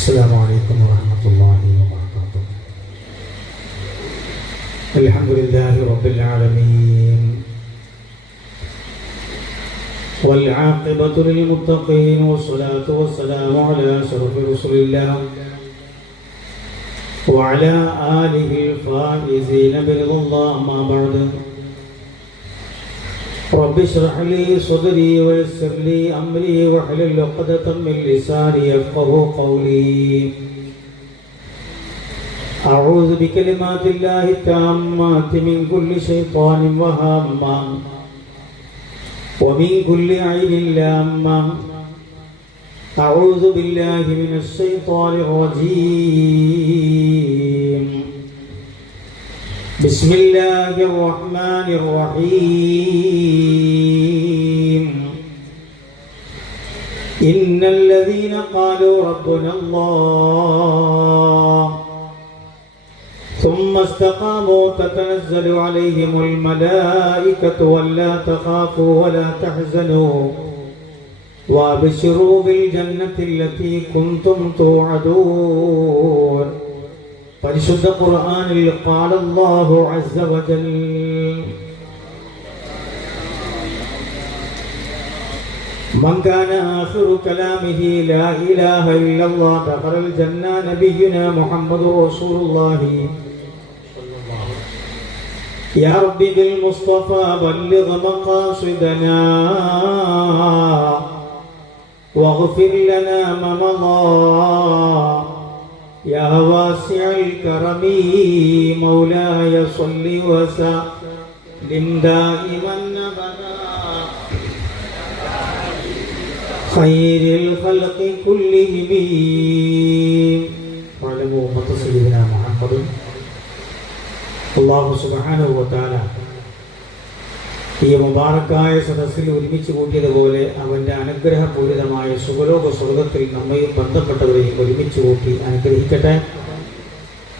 السلام عليكم ورحمة الله وبركاته. الحمد لله رب العالمين والعاقبة للمتقين والصلاة والسلام على أشرف رسول الله وعلى آله الفائزين برضا الله. أما بعد رب اشرح لي صدري ويسر لي أمري واحلل عقدة من لساني يفقهوا قولي. أعوذ بكلمات الله التامات من كل شيطان وهامة ومن كل عين لامة. أعوذ بالله من الشيطان الرجيم. بسم الله الرحمن الرحيم. إن الذين قالوا ربنا الله ثم استقاموا تتنزل عليهم الملائكة ولا تخافوا ولا تحزنوا وابشروا بالجنة التي كنتم توعدون. പരിശുദ്ധ ഖുർആനിൽ ഖാല അല്ലാഹു അസ്സ വജൽ മൻ കാന ആഖിറു കലാമിഹി ലാ ഇലാഹ ഇല്ലല്ലാഹ് ദഖലൽ ജന്ന നബിയുനാ മുഹമ്മദുർ റസൂലുള്ളാഹി യാ റബ്ബി ബിൽ മുസ്തഫ ബല്ലിഗ് മഖാസിദനാ വഗ്ഫിർ ലനാ മാ മളാ يا واسع الكرم مولاي صل وسلم دائما أبدا خير الخلق كلهم وعلموا أمة سيدنا محمد. الله سبحانه وتعالى ഈ മുബാറക്കായ സദസ്സിൽ ഒരുമിച്ച് കൂട്ടിയതുപോലെ അവൻ്റെ അനുഗ്രഹപൂരിതമായ സുഖലോക സ്വർഗത്തിൽ നമ്മയും ബന്ധപ്പെട്ടവരെയും ഒരുമിച്ച് കൂട്ടി അനുഗ്രഹിക്കട്ടെ.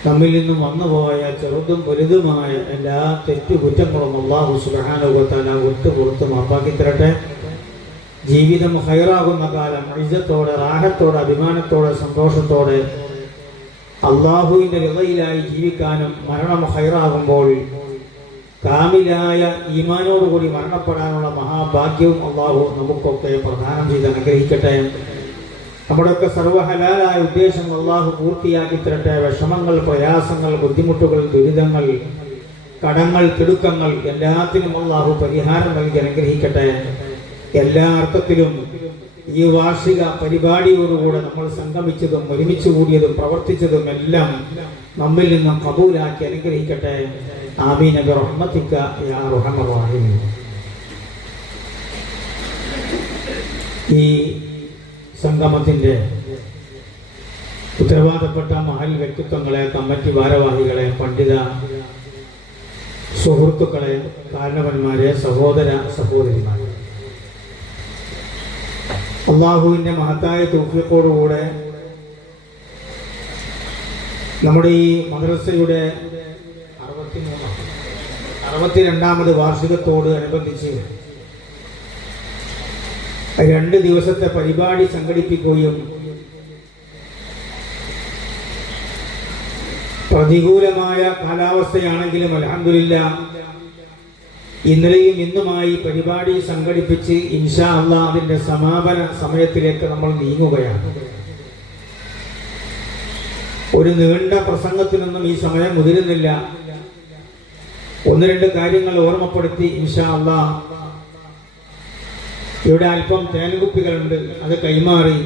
നമ്മിൽ നിന്നും വന്നുപോയ ചെറുതും വലുതുമായ എല്ലാ തെറ്റുകുറ്റങ്ങളും അല്ലാഹു സുബ്ഹാനഹു വ തആല ഒത്തുപുറത്ത് മാപ്പാക്കി തരട്ടെ. ജീവിതം ഹൈറാകുന്ന കാലം ഇസ്സത്തോടെ, റാഹത്തോടെ, അഭിമാനത്തോടെ, സന്തോഷത്തോടെ അല്ലാഹുവിൻ്റെ റിളയിലായി ജീവിക്കാനും മരണം ഹൈറാകുമ്പോൾ കാമിലായ ഈമാനോടുകൂടി മരണപ്പെടാനുള്ള മഹാഭാഗ്യവും അള്ളാഹു നമുക്കൊക്കെ പ്രദാനം ചെയ്ത് അനുഗ്രഹിക്കട്ടെ. നമ്മുടെയൊക്കെ സർവ്വഹലാലായ ഉദ്ദേശം അള്ളാഹു പൂർത്തിയാക്കി തരട്ടെ. വിഷമങ്ങൾ, പ്രയാസങ്ങൾ, ബുദ്ധിമുട്ടുകൾ, ദുരിതങ്ങൾ, കടങ്ങൾ, തിടുക്കങ്ങൾ എല്ലാത്തിനും അള്ളാഹു പരിഹാരം നൽകി അനുഗ്രഹിക്കട്ടെ. എല്ലാ അർത്ഥത്തിലും ഈ വാർഷിക പരിപാടിയോടുകൂടെ നമ്മൾ സംഗമിച്ചതും ഒരുമിച്ച് കൂടിയതും പ്രവർത്തിച്ചതും എല്ലാം നമ്മിൽ നിന്നും ഖബൂലാക്കി അനുഗ്രഹിക്കട്ടെ. ആമീൻ ബിറഹ്മതിക യാ അർഹമർ റഹീമീൻ. ഈ സംഗമത്തിന്റെ ഉത്തരവാദപ്പെട്ട മഹൽ വ്യക്തിത്വങ്ങളെ, കമ്മിറ്റി ഭാരവാഹികളെ, പണ്ഡിത സുഹൃത്തുക്കളെ, കാരണവന്മാരെ, സഹോദര സഹോദരിമാരെ, അള്ളാഹുവിന്റെ മഹത്തായ തൗഫീഖോടുകൂടെ നമ്മുടെ ഈ മദ്രസയുടെ 62ാമത് വാർഷികത്തോട് അനുബന്ധിച്ച് 2 ദിവസത്തെ പരിപാടി സംഘടിപ്പിക്കുകയും പ്രതികൂലമായ കാലാവസ്ഥയാണെങ്കിലും അൽഹംദുലില്ലാഹ് ഇന്നലെയും ഇന്നുമായി പരിപാടി സംഘടിപ്പിച്ച് ഇൻഷാ അല്ലാഹ് അതിന്റെ സമാപന സമയത്തിലേക്ക് നമ്മൾ നീങ്ങുകയാണ്. ഒരു നീണ്ട പ്രസംഗത്തിനൊന്നും ഈ സമയം മുതിരുന്നില്ല. 1-2 കാര്യങ്ങൾ ഓർമ്മപ്പെടുത്തി ഇൻഷാ അല്ലാഹ്. ഇവിടെ അല്പം തേൻകുപ്പികളുണ്ട്, അത് കൈമാറി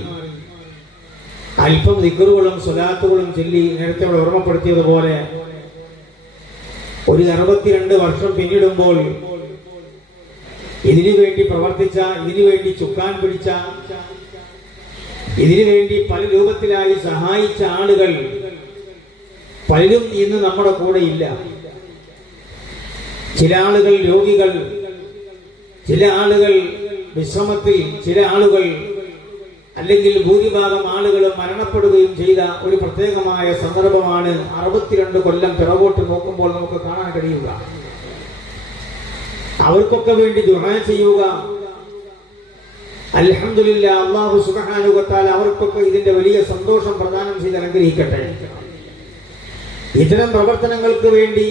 അല്പം ദിക്റുകളും സ്വലാത്തുകളും ചൊല്ലി നേരത്തെ ഇവിടെ ഓർമ്മപ്പെടുത്തിയതുപോലെ ഒരു 62 വർഷം പിന്നിടുമ്പോൾ ഇതിനു വേണ്ടി പ്രവർത്തിച്ച, ഇതിനു വേണ്ടി ചുക്കാൻ പിടിച്ച, ഇതിനു വേണ്ടി പല രൂപത്തിലായി സഹായിച്ച ആളുകൾ പലരും ഇന്ന് നമ്മുടെ കൂടെ ഇല്ല. ചില ആളുകൾ രോഗികൾ, ചില ആളുകൾ വിശ്രമത്തിൽ, ചില ആളുകൾ അല്ലെങ്കിൽ ഭൂരിഭാഗം ആളുകളും മരണപ്പെടുകയും ചെയ്ത ഒരു പ്രത്യേകമായ സന്ദർഭമാണ് 62 കൊല്ലം പിറകോട്ട് നോക്കുമ്പോൾ നമുക്ക് കാണാൻ കഴിയുക. അവർക്കൊക്കെ വേണ്ടി ദുആ ചെയ്യുക, അൽഹംദുലില്ലാ, അല്ലാഹു സുബ്ഹാനഹു വ തആല അവർക്കൊക്കെ ഇതിന്റെ വലിയ സന്തോഷം പ്രദാനം ചെയ്ത് അനുഗ്രഹിക്കട്ടെ. ഇത്തരം പ്രവർത്തനങ്ങൾക്ക് വേണ്ടി,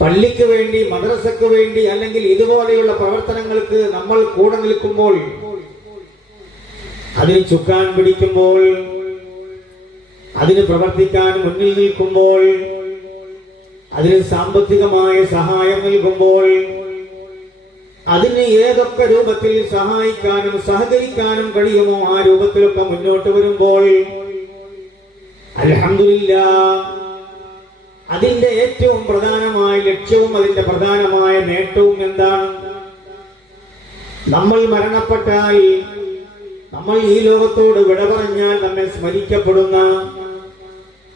പള്ളിക്ക് വേണ്ടി, മദ്രസക്ക് വേണ്ടി, അല്ലെങ്കിൽ ഇതുപോലെയുള്ള പ്രവർത്തനങ്ങൾക്ക് നമ്മൾ കൂടെ നിൽക്കുമ്പോൾ, അതിന് ചുക്കാൻ പിടിക്കുമ്പോൾ, അതിന് പ്രവർത്തിക്കാൻ മുന്നിൽ നിൽക്കുമ്പോൾ, അതിന് സാമ്പത്തികമായ സഹായം നൽകുമ്പോൾ, അതിന് ഏതൊക്കെ രൂപത്തിൽ സഹായിക്കാനും സഹകരിക്കാനും കഴിയുമോ ആ രൂപത്തിലൊക്കെ മുന്നോട്ട് വരുമ്പോൾ അൽഹംദുലില്ലാഹ്, അതിന്റെ ഏറ്റവും പ്രധാനമായ ലക്ഷ്യവും അതിന്റെ പ്രധാനമായ നേട്ടവും എന്താണ്? നമ്മൾ മരണപ്പെട്ടാൽ, നമ്മൾ ഈ ലോകത്തോട് വിട പറഞ്ഞാൽ നമ്മെ സ്മരിക്കപ്പെടുന്ന,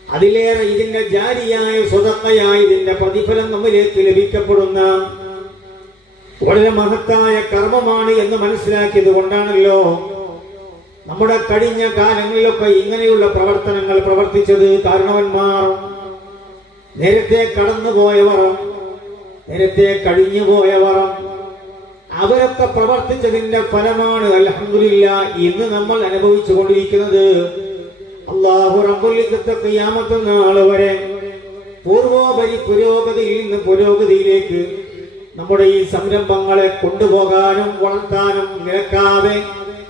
അതിലേറെ ഇതിന്റെ ജാരിയായ സ്വതക്കയായി ഇതിന്റെ പ്രതിഫലം നമ്മിലേക്ക് ലഭിക്കപ്പെടുന്ന വളരെ മഹത്തായ കർമ്മമാണ് എന്ന് മനസ്സിലാക്കിയത് കൊണ്ടാണല്ലോ നമ്മുടെ കഴിഞ്ഞ കാലങ്ങളിലൊക്കെ ഇങ്ങനെയുള്ള പ്രവർത്തനങ്ങൾ പ്രവർത്തിച്ചത്. കാരണവന്മാർ, നേരത്തെ കടന്നുപോയവർ, നേരത്തെ കഴിഞ്ഞുപോയവർ, അവരൊക്കെ പ്രവർത്തിച്ചതിന്റെ ഫലമാണ് അൽഹംദുലില്ലാഹ് ഇന്ന് നമ്മൾ അനുഭവിച്ചു കൊണ്ടിരിക്കുന്നത്. അല്ലാഹു റബ്ബുൽ ഇസ്സത്ത് ഖിയാമത്ത് നാൾ വരെ പൂർവോപരി പുരോഗതിയിൽ നിന്ന് പുരോഗതിയിലേക്ക് നമ്മുടെ ഈ സംരംഭങ്ങളെ കൊണ്ടുപോകാനും വളർത്താനും നിലക്കാതെ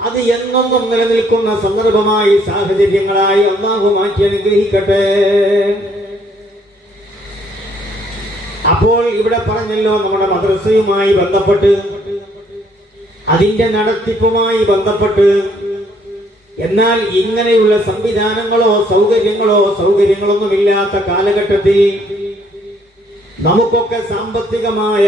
അത് എന്നെന്നും നിലനിൽക്കുന്ന സന്ദർഭമായി, സാഹചര്യങ്ങളായി അല്ലാഹു മാറ്റി അനുഗ്രഹിക്കട്ടെ. അപ്പോൾ ഇവിടെ പറഞ്ഞല്ലോ, നമ്മുടെ മദ്രസയുമായി ബന്ധപ്പെട്ട്, അതിന്റെ നടത്തിപ്പുമായി ബന്ധപ്പെട്ട്, എന്നാൽ ഇങ്ങനെയുള്ള സംവിധാനങ്ങളോ സൗകര്യങ്ങളൊന്നുമില്ലാത്ത കാലഘട്ടത്തിൽ നമുക്കൊക്കെ സാമ്പത്തികമായ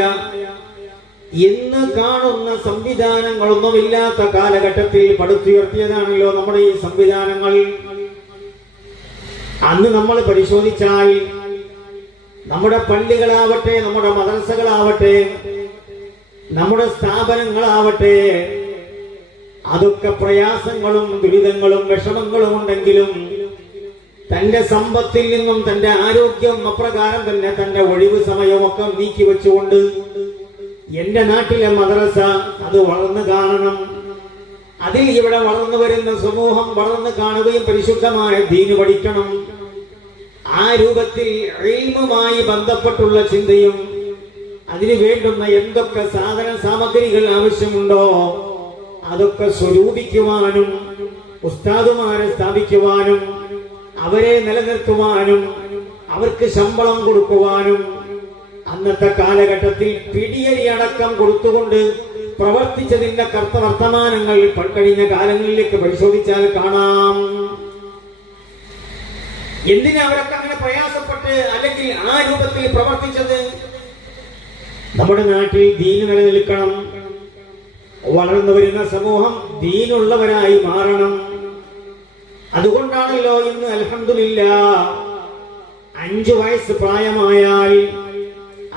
ഇന്ന് കാണുന്ന സംവിധാനങ്ങളൊന്നുമില്ലാത്ത കാലഘട്ടത്തിൽ പടുത്തുയർത്തിയതാണല്ലോ നമ്മുടെ ഈ സംവിധാനങ്ങൾ. അന്ന് നമ്മൾ പരിശോധിച്ചാൽ നമ്മുടെ പള്ളികളാവട്ടെ, നമ്മുടെ മദ്രസകളാവട്ടെ, നമ്മുടെ സ്ഥാപനങ്ങളാവട്ടെ, അതൊക്കെ പ്രയാസങ്ങളും ദുരിതങ്ങളും വിഷമങ്ങളും ഉണ്ടെങ്കിലും തന്റെ സമ്പത്തിൽ നിന്നും തന്റെ ആരോഗ്യം അപ്രകാരം തന്നെ തന്റെ ഒഴിവ് സമയമൊക്കെ നീക്കി വെച്ചുകൊണ്ട് എന്റെ നാട്ടിലെ മദ്രസ അത് വളർന്നു കാണണം, അതിൽ ഇവിടെ വളർന്നു വരുന്ന സമൂഹം വളർന്നു കാണുകയും പരിശുദ്ധമായ ദീന് പഠിക്കണം, ആ രൂപത്തിൽ ഇൽമുമായി ബന്ധപ്പെട്ടുള്ള ചിന്തയും അതിന് വേണ്ടുന്ന എന്തൊക്കെ സാധന സാമഗ്രികൾ ആവശ്യമുണ്ടോ അതൊക്കെ സ്വരൂപിക്കുവാനും ഉസ്താദുമാരെ സ്ഥാപിക്കുവാനും അവരെ നിലനിർത്തുവാനും അവർക്ക് ശമ്പളം കൊടുക്കുവാനും അന്നത്തെ കാലഘട്ടത്തിൽ പിടിയരി അടക്കം കൊടുത്തുകൊണ്ട് പ്രവർത്തിച്ചതിന്റെ വർത്തമാനങ്ങൾ കഴിഞ്ഞ കാലങ്ങളിലേക്ക് പരിശോധിച്ചാൽ കാണാം. എന്തിനാ അവരൊക്കെ അങ്ങനെ പ്രയാസപ്പെട്ട് അല്ലെങ്കിൽ ആ രൂപത്തിൽ പ്രവർത്തിച്ചത്? നമ്മുടെ നാട്ടിൽ ദീന് നിലനിൽക്കണം, വളർന്നു വരുന്ന സമൂഹം ദീനുള്ളവരായി മാറണം. അതുകൊണ്ടാണല്ലോ ഇന്ന് അൽഹംദുലില്ലാഹ് 5 വയസ്സ് പ്രായമായാൽ,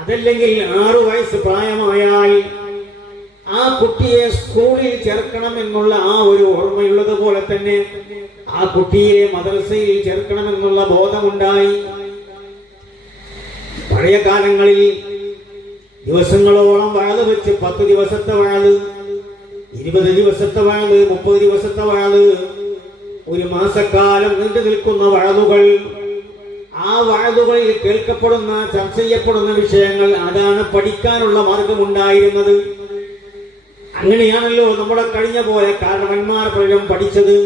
അതല്ലെങ്കിൽ 6 വയസ്സ് പ്രായമായാൽ ആ കുട്ടിയെ സ്കൂളിൽ ചേർക്കണം എന്നുള്ള ആ ഒരു ഓർമ്മയുള്ളതുപോലെ തന്നെ ആ കുട്ടിയെ മദ്രസയിൽ ചേർക്കണമെന്നുള്ള ബോധമുണ്ടായി. പഴയ കാലങ്ങളിൽ ദിവസങ്ങളോളം വഴല് വെച്ച് 10 ദിവസത്തെ വഴല്, 20 ദിവസത്തെ വഴല്, 30 ദിവസത്തെ വഴല്, ഒരു മാസക്കാലം നീണ്ടു നിൽക്കുന്ന വഴലുകൾ, ആ വഴലുകളിൽ കേൾക്കപ്പെടുന്ന ചർച്ച ചെയ്യപ്പെടുന്ന വിഷയങ്ങൾ, അതാണ് പഠിക്കാനുള്ള മാർഗമുണ്ടായിരുന്നത്. അങ്ങനെയാണല്ലോ നമ്മുടെ കഴിഞ്ഞ പോയ കാരണവന്മാർ പലരും പഠിച്ചത്.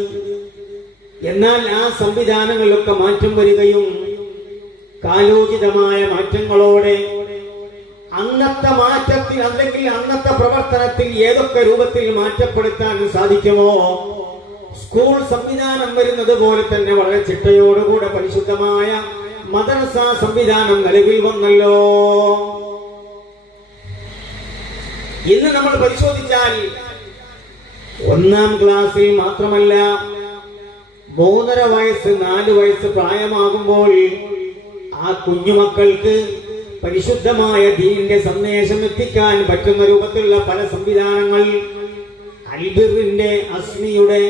എന്നാൽ ആ സംവിധാനങ്ങളിലൊക്കെ മാറ്റം വരികയും കാലോചിതമായ മാറ്റങ്ങളോടെ അന്നത്തെ മാറ്റത്തിൽ അല്ലെങ്കിൽ അന്നത്തെ പ്രവർത്തനത്തിൽ ഏതൊക്കെ രൂപത്തിൽ മാറ്റപ്പെടുത്താൻ സാധിക്കുമോ സ്കൂൾ സംവിധാനം വരുന്നത് പോലെ തന്നെ വളരെ ചിട്ടയോടുകൂടെ പരിശുദ്ധമായ മദ്രസ സംവിധാനം നിലവിൽ വന്നല്ലോ. ഇന്ന് നമ്മൾ പരിശോധിച്ചാൽ 1-ാം ക്ലാസ്സിൽ മാത്രമല്ല 3.5 വയസ്സ് 4 വയസ്സ് പ്രായമാകുമ്പോൾ ആ കുഞ്ഞുമക്കൾക്ക് പരിശുദ്ധമായ ദീനിന്റെ സന്ദേശം എത്തിക്കാൻ പറ്റുന്ന രൂപത്തിലുള്ള പല സംവിധാനങ്ങൾ അൽബിറിന്റെ, അസ്മിയുടെ,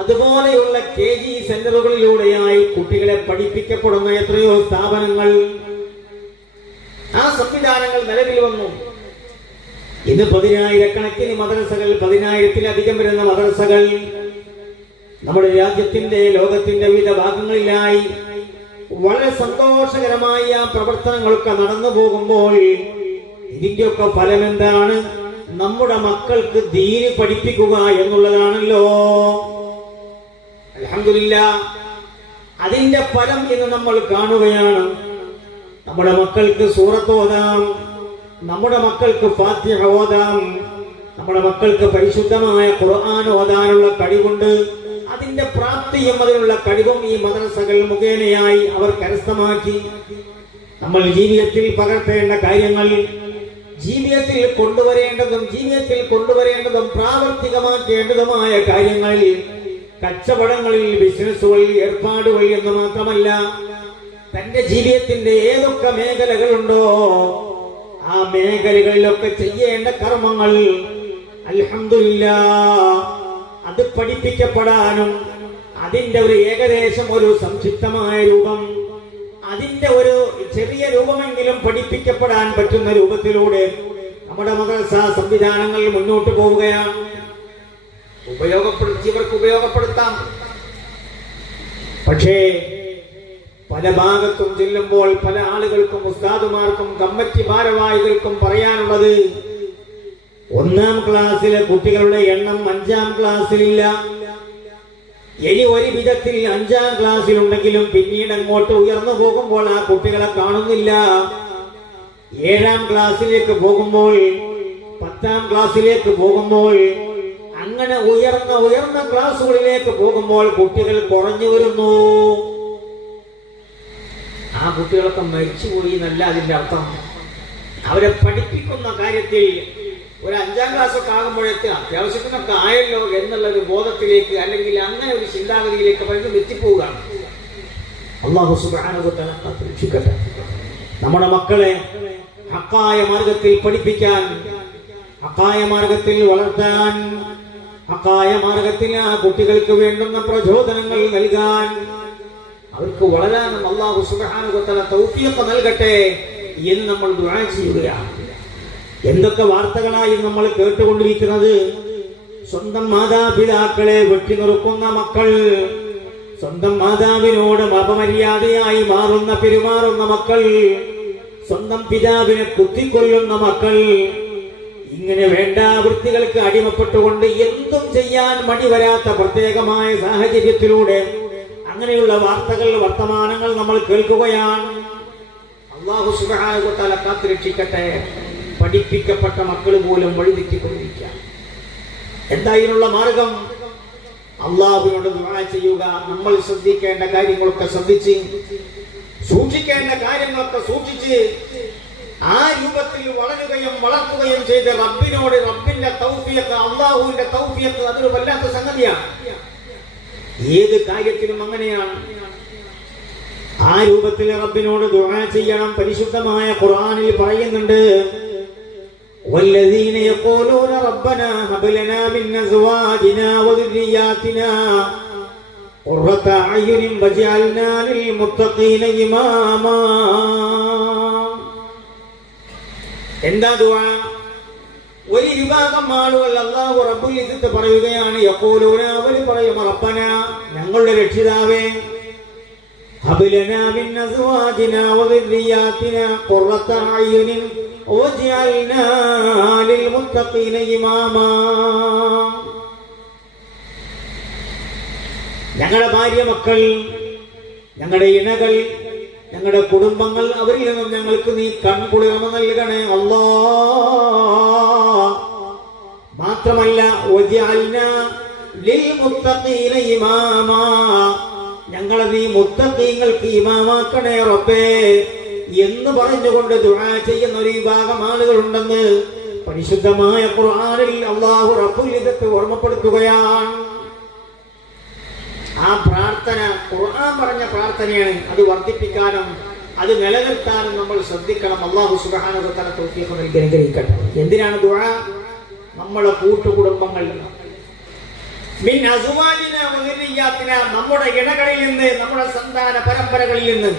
അതുപോലെയുള്ള KG സെന്ററുകളിലൂടെയായി കുട്ടികളെ പഠിപ്പിക്കപ്പെടുന്ന എത്രയോ സ്ഥാപനങ്ങൾ, ആ സംവിധാനങ്ങൾ നിലവിൽ വന്നു. ഇന്ന് 10,000-കണക്കിന് മദ്രസകൾ, 10,000-ത്തിലധികം വരുന്ന മദ്രസകൾ നമ്മുടെ രാജ്യത്തിന്റെ, ലോകത്തിന്റെ വിവിധ ഭാഗങ്ങളിലായി വളരെ സന്തോഷകരമായ പ്രവർത്തനങ്ങളൊക്കെ നടന്നു പോകുമ്പോൾ ഇതിന്റെയൊക്കെ ഫലം എന്താണ്? നമ്മുടെ മക്കൾക്ക് ദീന് പഠിപ്പിക്കുക എന്നുള്ളതാണല്ലോ. അൽഹംദുലില്ലാഹ്, അതിന്റെ ഫലം ഇന്ന് നമ്മൾ കാണുകയാണ്. നമ്മുടെ മക്കൾക്ക് സൂറത്ത് ഓതാം, നമ്മുടെ മക്കൾക്ക് ഫാത്തിഹ ഓതാം, നമ്മുടെ മക്കൾക്ക് പരിശുദ്ധമായ ഖുർആൻ ഓതാനുള്ള കഴിവുണ്ട്. അതിന്റെ പ്രാപ്തിയും അതിനുള്ള കഴിവും ഈ മദ്രസകൾ മുഖേനയായി അവർ കരസ്ഥമാക്കി. നമ്മൾ ജീവിതത്തിൽ പകർത്തേണ്ട കാര്യങ്ങൾ, ജീവിതത്തിൽ കൊണ്ടുവരേണ്ടതും പ്രാവർത്തികമാക്കേണ്ടതുമായ കാര്യങ്ങളിൽ, കച്ചവടങ്ങളിൽ, ബിസിനസ്സുകളിൽ, ഏർപ്പാടുകൾ എന്ന് മാത്രമല്ല, തന്റെ ജീവിതത്തിന്റെ ഏതൊക്കെ മേഖലകളുണ്ടോ ആ മേഖലകളിലൊക്കെ ചെയ്യേണ്ട കർമ്മങ്ങൾ അൽഹംദുലില്ലാഹ് അത് പഠിപ്പിക്കപ്പെടാനും അതിന്റെ ഒരു ഏകദേശം ഒരു സംക്ഷിപ്തമായ രൂപം, അതിന്റെ ഒരു ചെറിയ രൂപമെങ്കിലും പഠിപ്പിക്കപ്പെടാൻ പറ്റുന്ന രൂപത്തിലൂടെ നമ്മുടെ മദ്രസ സംവിധാനങ്ങൾ മുന്നോട്ട് പോവുകയാണ്. ഇവർക്ക് ഉപയോഗപ്പെടുത്താം. പക്ഷേ പല ഭാഗത്തും ചെല്ലുമ്പോൾ പല ആളുകൾക്കും, ഉസ്താദുമാർക്കും, കമ്മിറ്റി ഭാരവാഹികൾക്കും പറയാനുള്ളത്, 1-ാം ക്ലാസ്സിലെ കുട്ടികളുടെ എണ്ണം 5-ാം ക്ലാസ്സിലില്ല. ഇനി ഒരു വിധത്തിൽ 5-ാം ക്ലാസ്സിലുണ്ടെങ്കിലും പിന്നീട് അങ്ങോട്ട് ഉയർന്നു പോകുമ്പോൾ ആ കുട്ടികളെ കാണുന്നില്ല. 7-ാം ക്ലാസ്സിലേക്ക് പോകുമ്പോൾ, 10-ാം ക്ലാസ്സിലേക്ക് പോകുമ്പോൾ, അങ്ങനെ ഉയർന്ന ക്ലാസ്സുകളിലേക്ക് പോകുമ്പോൾ കുട്ടികൾ കുറഞ്ഞു വരുന്നു. ആ കുട്ടികളൊക്കെ മരിച്ചുപോയി എന്നല്ല അതിന്റെ അർത്ഥം. അവരെ പഠിപ്പിക്കുന്ന കാര്യത്തിൽ ഒരു 5-ാം ക്ലാസ്സൊക്കെ ആകുമ്പോഴേക്ക് അത്യാവശ്യത്തിനൊക്കെ ആയല്ലോ എന്നുള്ളൊരു ബോധത്തിലേക്ക്, അല്ലെങ്കിൽ അങ്ങനെ ഒരു ചിന്താഗതിയിലേക്ക് പലരും എത്തിപ്പോവുകയാണ്. അല്ലാഹു സുബ്ഹാനഹു വ തആല കാത്തുരക്ഷിക്കട്ടെ. നമ്മുടെ മക്കളെ ഹക്കായ മാർഗത്തിൽ പഠിപ്പിക്കാൻ, ഹക്കായ മാർഗത്തിൽ വളർത്താൻ, ഹക്കായ മാർഗത്തിൽ ആ കുട്ടികൾക്ക് വേണ്ടുന്ന പ്രചോദനങ്ങൾ നൽകാൻ, അവർക്ക് വളരാനും അല്ലാഹു സുബ്ഹാനഹു വ തആല തൗഫീഖ് നൽകട്ടെ എന്ന് നമ്മൾ ദുആ ചെയ്യുകയാണ്. എന്തൊക്കെ വാർത്തകളായി നമ്മൾ കേട്ടുകൊണ്ടിരിക്കുന്നത്. സ്വന്തം മാതാപിതാക്കളെ വെട്ടിനുറുക്കുന്ന മക്കൾ, സ്വന്തം മാതാവിനോട് അപമര്യാദയായി പെരുമാറുന്ന മക്കൾ, സ്വന്തം പിതാവിനെ കുത്തിക്കൊല്ലുന്ന മക്കൾ, ഇങ്ങനെ വേണ്ട വൃത്തികൾക്ക് അടിമപ്പെട്ടുകൊണ്ട് എന്തും ചെയ്യാൻ മടിവരാത്ത പ്രത്യേകമായ സാഹചര്യത്തിലൂടെ അങ്ങനെയുള്ള വാർത്തകൾ, വർത്തമാനങ്ങൾ നമ്മൾ കേൾക്കുകയാണ്. അല്ലാഹു സുബ്ഹാനഹു വ തആല കാത്തുരക്ഷിക്കട്ടെ. പഠിപ്പിക്കപ്പെട്ട മക്കൾ പോലും വഴിതെറ്റിക്കൊണ്ടിരിക്കുക. എന്തായിരുന്നുള്ള മാർഗം? അല്ലാഹുവിനോട് ദുആ ചെയ്യുക. നമ്മൾ ശ്രദ്ധിക്കേണ്ട കാര്യങ്ങളൊക്കെ ശ്രദ്ധിച്ച്, സൂക്ഷിക്കേണ്ട കാര്യങ്ങളൊക്കെ സൂക്ഷിച്ച്, ആ രൂപത്തിൽ വളരുകയും വളർത്തുകയും ചെയ്ത് റബ്ബിനോട്, റബ്ബിന്റെ തൗഫീഖ്, അല്ലാഹുവിന്റെ തൗഫീഖ് അതൊരു വല്ലാത്ത സംഗതിയാണ്. ഏത് കാര്യത്തിലും അങ്ങനെയാണ്. ആ രൂപത്തിൽ റബ്ബിനോട് ദുആ ചെയ്യണം. പരിശുദ്ധമായ ഖുർആനിൽ പറയുന്നുണ്ട്, വല്ലദീന യഖൂലൂന റബ്ബനാ ഹബ് ലനാ മിൻ അസ്വാജിനാ വദുരിയാതിനാ ഖുർറത അയുനിൻ വജഅൽനാ ലിൽ മുത്തഖീന ഇമാമാ. എന്താ ദുആ? ഒരു വിഭാഗം ആളുകൾ അല്ലാഹു റബ്ബുൽ ഇസ്സത്ത് പറയുകയാണ്, യഖൂലൂന, അവർ പറയും, റബ്ബനാ, ഞങ്ങളുടെ രക്ഷിതാവേ, ഹബ് ലനാ മിൻ അസ്വാജിനാ വദുരിയാതിനാ ഖുർറത അയുനിൻ വജഅൽനാ ലിൽ മുത്തഖീന ഇമാമാ. ഞങ്ങളുടെ ഭാര്യ മക്കൾ, ഞങ്ങളുടെ ഇണകൾ, ഞങ്ങളുടെ കുടുംബങ്ങൾ, അവരിൽ നിന്നും ഞങ്ങൾക്ക് നീ കൺകുളിർമ നൽകണേ അല്ലാഹ്. മാത്രമല്ല വജഅൽനാ ലിൽ മുത്തഖീന ഇമാമാ, ഞങ്ങളെ നീ മുത്തഖീങ്ങൾക്ക് ഇമാമാക്കണേ റബ്ബേ എന്ന് പറഞ്ഞുകൊണ്ട് ദുആ ചെയ്യുന്ന ഒരു വിഭാഗം ആളുകളുണ്ടെന്ന് പരിശുദ്ധമായ ഖുർആനിൽ അല്ലാഹു റബ്ബുൽ ഇസ്സത്ത് ഓർമ്മപ്പെടുത്തുകയാണ്. ആ പ്രാർത്ഥന ഖുർആൻ പറഞ്ഞ പ്രാർത്ഥനയാണ്. അത് വർദ്ധിപ്പിക്കാനും അത് നിലനിർത്താനും നമ്മൾ ശ്രദ്ധിക്കണം. അല്ലാഹു സുബ്ഹാനഹു വ തആല തൗഫീഖ് നൽകി അനുഗ്രഹിക്കട്ടെ. എന്തിനാണ് ദുആ? നമ്മുടെ കൂട്ടുകുടുംബങ്ങൾ, മിൻ അസ്വാജിനാ വ ദുരിയാതിനാ, നമ്മുടെ ഇണകളിൽ നിന്ന്, നമ്മുടെ സന്താന പരമ്പരകളിൽ നിന്ന്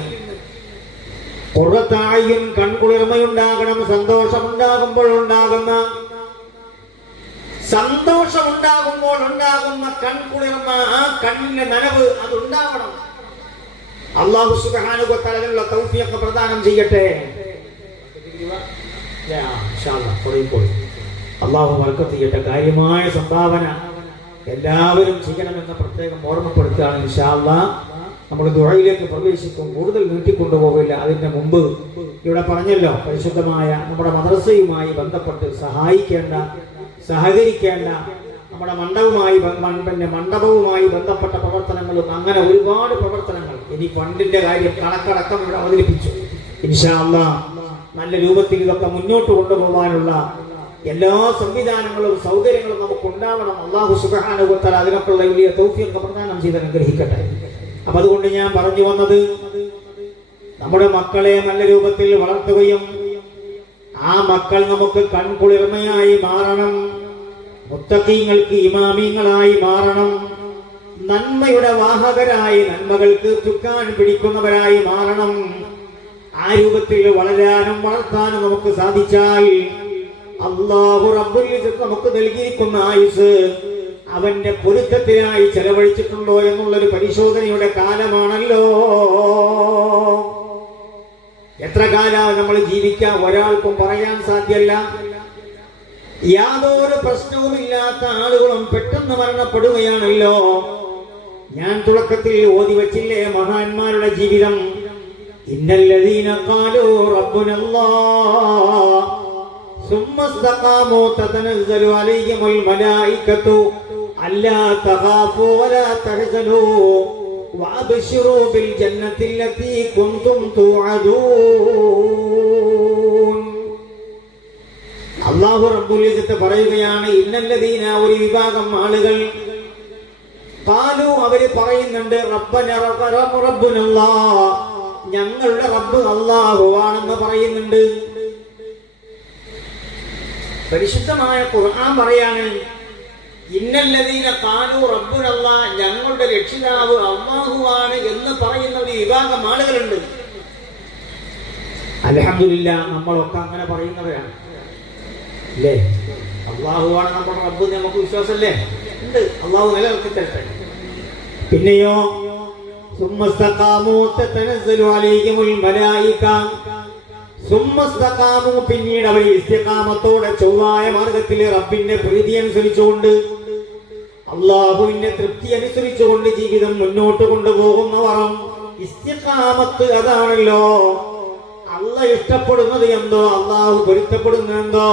ഖുർറത അയുൻ, കൺകുളിർമയുണ്ടാകണം. സന്തോഷമുണ്ടാകുമ്പോൾ ഉണ്ടാകുന്ന സന്തോഷം ഉണ്ടാകുമ്പോൾ ഉണ്ടാകുന്ന കൺകുളിർമ, ആ കണ്ണിന്റെ നനവ് അതുണ്ടാവണം. അല്ലാഹു സുബ്ഹാനഹു വ തആല അതിനുള്ള തൗഫീഖ് പ്രദാനം ചെയ്യട്ടെ. അല്ലാഹു ബർക്കത്ത് ചെയ്യട്ടെ. കാര്യമായ സംഭാവന എല്ലാവരും ചെയ്യണമെന്ന് പ്രത്യേകം ഓർമ്മപ്പെടുത്തുകയാണ്. ഇൻഷാ അല്ലാഹ് നമ്മൾ ദുആയിലേക്ക് പ്രവേശിക്കും. കൂടുതൽ നീട്ടിക്കൊണ്ടുപോകില്ല. അതിന്റെ മുമ്പ് ഇവിടെ പറഞ്ഞല്ലോ, പരിശുദ്ധമായ നമ്മുടെ മദ്രസയുമായി ബന്ധപ്പെട്ട് സഹായിക്കേണ്ട, സഹകരിക്കേണ്ട, നമ്മുടെ മണ്ഡപവുമായി ബന്ധപ്പെട്ട പ്രവർത്തനങ്ങളും അങ്ങനെ ഒരുപാട് പ്രവർത്തനങ്ങൾ. ഇനി ഫണ്ടിന്റെ കാര്യം കണക്കടക്കം ഇവിടെ അവതരിപ്പിച്ചു. ഇൻഷാ അല്ലാഹ് നല്ല രൂപത്തിൽ ഇതൊക്കെ മുന്നോട്ട് കൊണ്ടുപോകാനുള്ള എല്ലാ സംവിധാനങ്ങളും സൗകര്യങ്ങളും നമുക്ക് ഉണ്ടാവണം. അല്ലാഹു സുബ്ഹാനഹു വ തആല അതിനൊക്കെയുള്ള വലിയ തൗഫീഖ് പ്രദാനം ചെയ്ത് അനുഗ്രഹിക്കട്ടെ. അപ്പൊ അതുകൊണ്ട് ഞാൻ പറഞ്ഞു വന്നത്, നമ്മുടെ മക്കളെ നല്ല രൂപത്തിൽ വളർത്തുകയും ആ മക്കൾ നമുക്ക് കൺകുളിർമയായി മാറണം, മുത്തഖീങ്ങൾക്ക് ഇമാമിങ്ങളായി മാറണം, നന്മയുടെ വാഹകരായി നന്മകൾക്ക് ചുക്കാൻ പിടിക്കുന്നവരായി മാറണം. ആ രൂപത്തിൽ വളരാനും വളർത്താനും നമുക്ക് സാധിച്ചാൽ അല്ലാഹു റബ്ബുൽ ഇസ്സത്ത് നമുക്ക് നൽകിയിരിക്കുന്ന ആയുസ് അവന്റെ പൊരുത്തത്തിനായി ചെലവഴിച്ചിട്ടുണ്ടോ എന്നുള്ളൊരു പരിശോധനയുടെ കാലമാണല്ലോ. എത്ര കാലം നമ്മൾ ജീവിക്കാം ഒരാൾക്കും പറയാൻ സാധ്യല്ല. യാതൊരു പ്രശ്നവുമില്ലാത്ത ആളുകളും പെട്ടെന്ന് മരണപ്പെടുകയാണല്ലോ. ഞാൻ തുടക്കത്തിൽ ഓതി വച്ചില്ലേ മഹാന്മാരുടെ ജീവിതം. ഇന്നല്ലദീന ഖാലൂ റബ്ബുനല്ലാഹ് സുമ്മ ഇസ്തഖാമൂ തതനസ്സലു അലൈഹിമുൽ മലായികതു അല്ലാ തഖാഫൂ വലാ തഹ്സനൂ വഅബ്ശിറൂ ബിൽ ജന്നത്തി അല്ലതീ കുൻതും തുഅദൂൻ. അല്ലാഹു റബ്ബുൽ ഇസ്സത്ത് പറയുകയാണ്, ഇന്നല്ലദീന, ഒരു വിഭാഗം ആളുകൾ, ഖാലൂ, അവര് പറയുന്നുണ്ട്, റബ്ബുനല്ലാഹ്, ഞങ്ങളുടെ റബ്ബ് അല്ലാഹുവാണെന്ന് പറയുന്നുണ്ട്. പരിശുദ്ധമായ ഖുർആൻ പറയാണ്, ഇന്നല്ലദീന ഖാലൂ റബ്ബുനല്ലാഹ്, ഞങ്ങളുടെ രക്ഷിതാവ് അല്ലാഹുവാണ് എന്ന് പറയുന്ന ഒരു വിഭാഗം ആളുകളുണ്ട്. അൽഹംദുലില്ലാഹ്, നമ്മളൊക്കെ അങ്ങനെ പറയുന്നവരാണ് അല്ലേ? അല്ലാഹുവാണ് നമ്മുടെ റബ്ബ്, നമുക്ക് വിശ്വാസമല്ലേ? ഉണ്ട്. അല്ലാഹു നിലനിർത്തി തരട്ടെ. പിന്നെയോ സുമ്മ ഇസ്തഖാമൂ തതനസ്സലു അലൈഹിമുൽ മലായിക, സുമ്മ ഇസ്തഖാമൂ, പിന്നീട് അവർ ഇസ്തിഖാമത്തോടെ ചൊവ്വായ മാർഗത്തിൽ റബ്ബിന്റെ പ്രീതി അനുസരിച്ചുകൊണ്ട് അല്ലാഹുവിന്റെ തൃപ്തി അനുസരിച്ചുകൊണ്ട് ജീവിതം മുന്നോട്ട് കൊണ്ടുപോകുന്നവർ. ഇസ്തിഖാമത്ത് അതാണല്ലോ. അല്ലാഹ് ഇഷ്ടപ്പെടുന്നത് എന്തോ, അല്ലാഹു പൊരുത്തപ്പെടുന്നത് എന്തോ,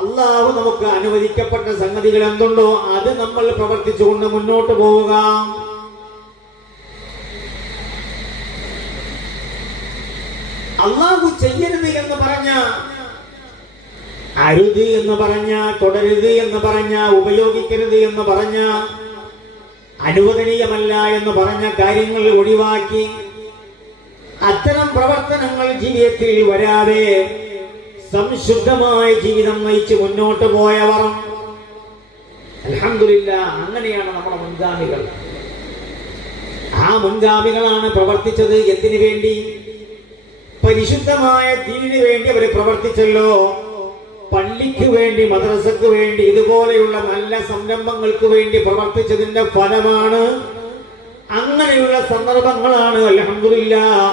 അല്ലാഹു നമുക്ക് അനുവദിക്കപ്പെട്ട സംഗതികൾ എന്തുണ്ടോ അത് നമ്മൾ പ്രവർത്തിച്ചുകൊണ്ട് മുന്നോട്ട് പോവുക. അല്ലാഹു ചെയ്യരുത് എന്ന് പറഞ്ഞ, അരുത് എന്ന് പറഞ്ഞ, തുടരുത് എന്ന് പറഞ്ഞ, ഉപയോഗിക്കരുത് എന്ന് പറഞ്ഞ, അനുവദനീയമല്ല എന്ന് പറഞ്ഞ കാര്യങ്ങൾ ഒഴിവാക്കി അത്തരം പ്രവർത്തനങ്ങൾ ജീവിതത്തിൽ വരാതെ സംശുദ്ധമായ ജീവിതം നയിച്ച് മുന്നോട്ട് പോയവർ, അൽഹംദുലില്ലാഹ്, അങ്ങനെയാണ് നമ്മുടെ മുൻഗാമികൾ. ആ മുൻഗാമികളാണ് പ്രവർത്തിച്ചത്. എന്തിനു വേണ്ടി? പരിശുദ്ധമായ ദീനിന് വേണ്ടി അവർ പ്രവർത്തിച്ചല്ലോ. പള്ളിക്ക് വേണ്ടി, മദ്രസക്ക് വേണ്ടി, ഇതുപോലെയുള്ള നല്ല സംരംഭങ്ങൾക്ക് വേണ്ടി പ്രവർത്തിച്ചതിന്റെ ഫലമാണ്. അങ്ങനെയുള്ള സന്ദർഭങ്ങളാണ് അൽഹംദുലില്ലാഹ്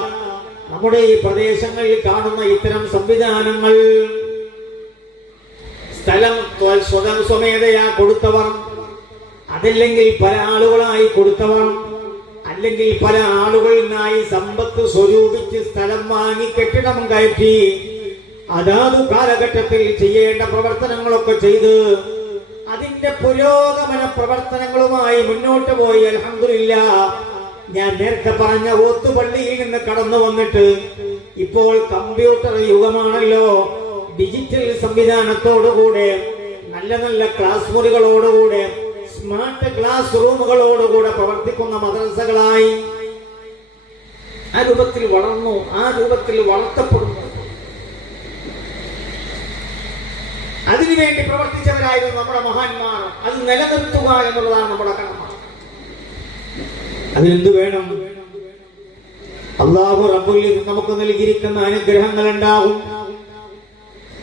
നമ്മുടെ ഈ പ്രദേശങ്ങളിൽ കാണുന്ന ഇത്തരം സംവിധാനങ്ങൾ. സ്ഥലം സ്വമേധയാ കൊടുത്തവർ, അതല്ലെങ്കിൽ പല ആളുകളായി കൊടുത്തവർ, അല്ലെങ്കിൽ പല ആളുകളിൽ നിന്നായി സമ്പത്ത് സ്വരൂപിച്ച് സ്ഥലം വാങ്ങി കെട്ടിടം കയറ്റി അതാത് കാലഘട്ടത്തിൽ ചെയ്യേണ്ട പ്രവർത്തനങ്ങളൊക്കെ ചെയ്ത് അതിന്റെ പുരോഗമന പ്രവർത്തനങ്ങളുമായി മുന്നോട്ട് പോയി. അൽഹംദുലില്ലാഹ്, ഞാൻ നേരത്തെ പറഞ്ഞ ഓത്തുപള്ളിയിൽ നിന്ന് കടന്നു വന്നിട്ട് ഇപ്പോൾ കമ്പ്യൂട്ടർ യുഗമാണല്ലോ. ഡിജിറ്റൽ സംവിധാനത്തോടുകൂടെ, നല്ല നല്ല ക്ലാസ് മുറികളോടുകൂടെ, സ്മാർട്ട് ക്ലാസ് റൂമുകളോടുകൂടെ പ്രവർത്തിക്കുന്ന മദ്രസകളായി ആ രൂപത്തിൽ വളർന്നു, ആ രൂപത്തിൽ വളർത്തപ്പെടുന്നു. അതിനുവേണ്ടി പ്രവർത്തിച്ചവരായിരുന്നു നമ്മുടെ മഹാന്മാർ. അത് നിലനിർത്തുക എന്നുള്ളതാണ് നമ്മുടെ കടമ. അതിനെന്ത് വേണം? അല്ലാഹു റബ്ബുൽ ഇസ്സത്ത് നമുക്ക് നൽകിയിരിക്കുന്ന അനുഗ്രഹങ്ങൾ ഉണ്ടാകും.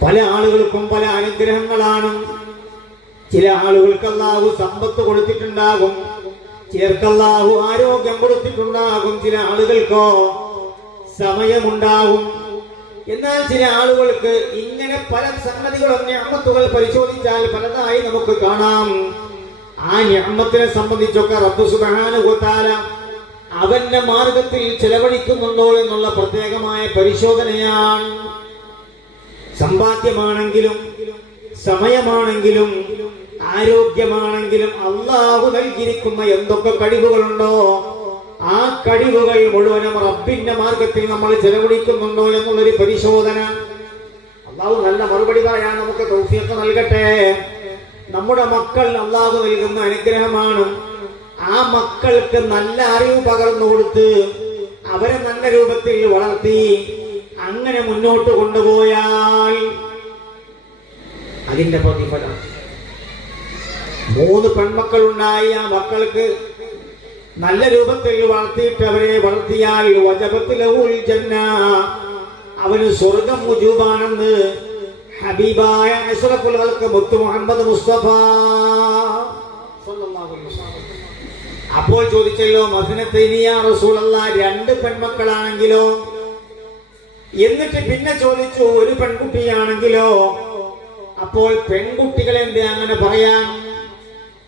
പല ആളുകൾക്കും പല അനുഗ്രഹങ്ങളാണ്. ചില ആളുകൾക്ക് അല്ലാഹു സമ്പത്ത് കൊടുത്തിട്ടുണ്ടാകും, ചിലർക്ക് അല്ലാഹു ആരോഗ്യം കൊടുത്തിട്ടുണ്ടാകും, ചില ആളുകൾക്കോ സമയമുണ്ടാകും. എന്നാൽ ചില ആളുകൾക്ക് ഇങ്ങനെ പല സംഗതികളും നിഅമത്തുകൾ പരിശോധിച്ചാൽ പലതായി നമുക്ക് കാണാം. ആ നിഅമത്തിനെ സംബന്ധിച്ചൊക്കെ റബ്ബ് സുബ്ഹാനഹു വ തആല അവന്റെ മാർഗത്തിൽ ചെലവഴിക്കുന്നുണ്ടോ എന്നുള്ള പ്രത്യേകമായ പരിശോധനയാണ്. സമ്പാദ്യമാണെങ്കിലും സമയമാണെങ്കിലും ആരോഗ്യമാണെങ്കിലും അല്ലാഹു നൽകിയിരിക്കുന്ന എന്തൊക്കെ കഴിവുകളുണ്ടോ ആ കഴിവുകൾ മുഴുവനും റബ്ബിന്റെ മാർഗത്തിൽ നമ്മൾ ചെലവഴിക്കുന്നുണ്ടോ എന്നുള്ളൊരു പരിശോധന. അല്ലാഹു നല്ല മറുപടി പറയാൻ നമുക്ക് തൗഫീഖ് നൽകട്ടെ. നമ്മുടെ മക്കൾ അല്ലാഹു നൽകുന്ന അനുഗ്രഹമാണ്. ആ മക്കൾക്ക് നല്ല അറിവ് പകർന്നു കൊടുത്ത് അവരെ നല്ല രൂപത്തിൽ വളർത്തി അങ്ങനെ മുന്നോട്ട് കൊണ്ടുപോയാൽ അതിന്റെ പ്രതിഫലം. 3 പെൺമക്കളുണ്ടായി. ആ മക്കൾക്ക് നല്ല രൂപത്തിൽ വളർത്തിയിട്ട് അവരെ വളർത്തിയാൽ വജബത്ത് ലഹുൽ ജന്ന, അവന് സ്വർഗം മുജൂബാണെന്ന് ഹബീബായ അഷ്റഫുൽ ഖൽഖ് മുത്ത് മുഹമ്മദ് മുസ്തഫ സല്ലല്ലാഹു അലൈഹി വസല്ലം. അപ്പോൾ ചോദിച്ചല്ലോ, മദ്നത്തൈനി യാ റസൂലല്ലാഹ്, 2 പെൺമക്കളാണെങ്കിലോ? എന്നിട്ട് പിന്നെ ചോദിച്ചു, 1 പെൺകുട്ടിയാണെങ്കിലോ? അപ്പോൾ പെൺകുട്ടികളെ എന്താ അങ്ങനെ പറയാൻ?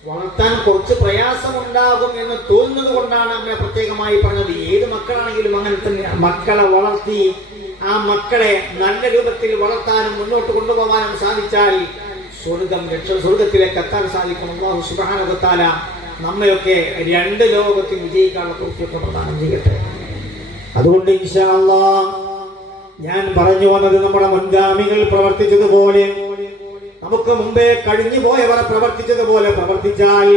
വളർത്താൻ കുറച്ച് പ്രയാസമുണ്ടാകും എന്ന് തോന്നുന്നത് കൊണ്ടാണ് അങ്ങനെ പ്രത്യേകമായി പറഞ്ഞത്. ഏത് മക്കളാണെങ്കിലും അങ്ങനെ തന്നെ മക്കളെ വളർത്തി ആ മക്കളെ നല്ല രൂപത്തിൽ വളർത്താനും മുന്നോട്ട് കൊണ്ടുപോകാനും സാധിച്ചാൽ സ്വർഗത്തിലേക്ക് എത്താൻ സാധിക്കും. അല്ലാഹു സുബ്ഹാനഹു വ തആല നമ്മയൊക്കെ 2 ലോകത്തിൽ വിജയിക്കാനുള്ള തൗഫീഖ് പ്രദാനം ചെയ്യട്ടെ. അതുകൊണ്ട് ഇൻഷാ അല്ലാഹ് ഞാൻ പറഞ്ഞു വന്നത്, നമ്മുടെ മുൻഗാമികൾ പ്രവർത്തിച്ചതുപോലെ, നമുക്ക് മുമ്പേ കഴിഞ്ഞു പോയവർ പ്രവർത്തിച്ചതുപോലെ പ്രവർത്തിച്ചാൽ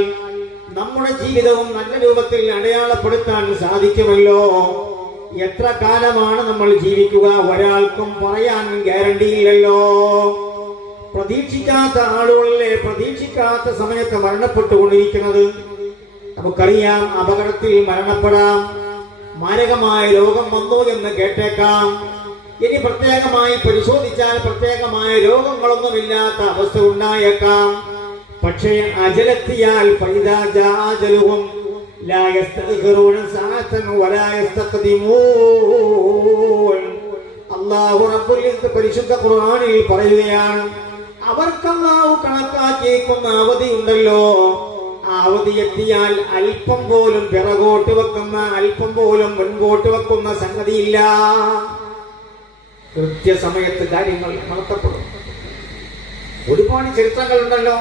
നമ്മുടെ ജീവിതവും നല്ല രൂപത്തിൽ അടയാളപ്പെടുത്താൻ സാധിക്കുമല്ലോ. എത്ര കാലമാണ് നമ്മൾ ജീവിക്കുക? ഒരാൾക്കും പറയാൻ ഗ്യാരണ്ടിയില്ലല്ലോ. പ്രതീക്ഷിക്കാത്ത ആളുകളെ പ്രതീക്ഷിക്കാത്ത സമയത്ത് മരണപ്പെട്ടുകൊണ്ടിരിക്കുന്നത്. നമുക്കറിയാം, അപകടത്തിൽ മരണപ്പെടാം, മാരകമായ രോഗം വന്നു എന്ന് കേട്ടേക്കാം. ഇനി പ്രത്യേകമായി പരിശോധിച്ചാൽ പ്രത്യേകമായ രോഗങ്ങളൊന്നുമില്ലാത്ത അവസ്ഥ ഉണ്ടായേക്കാം. പക്ഷേ അജലെത്തിയാൽ ഫൈദാ ജാഅജലുഹും ലാ യസ്തഖിറൂന സഅതൻ വലാ യസ്തഖദിമൂൻ. അല്ലാഹു റബ്ബുൽ ഇസ്സത്ത് പരിശുദ്ധ ഖുർആനിൽ പറയുകയാണ്, അവർക്ക് അല്ലാഹു കണക്കാക്കിയേക്കുന്ന അവധിയുണ്ടല്ലോ, ആ അവധി എത്തിയാൽ അല്പം പോലും പിറകോട്ട് വെക്കുന്ന, അല്പം പോലും മുൻപോട്ട് വെക്കുന്ന സംഗതിയില്ല. കൃത്യസമയത്ത് കാര്യങ്ങൾ നടത്തപ്പെടും. ഒരുപാട് ചരിത്രങ്ങളുണ്ടല്ലോ.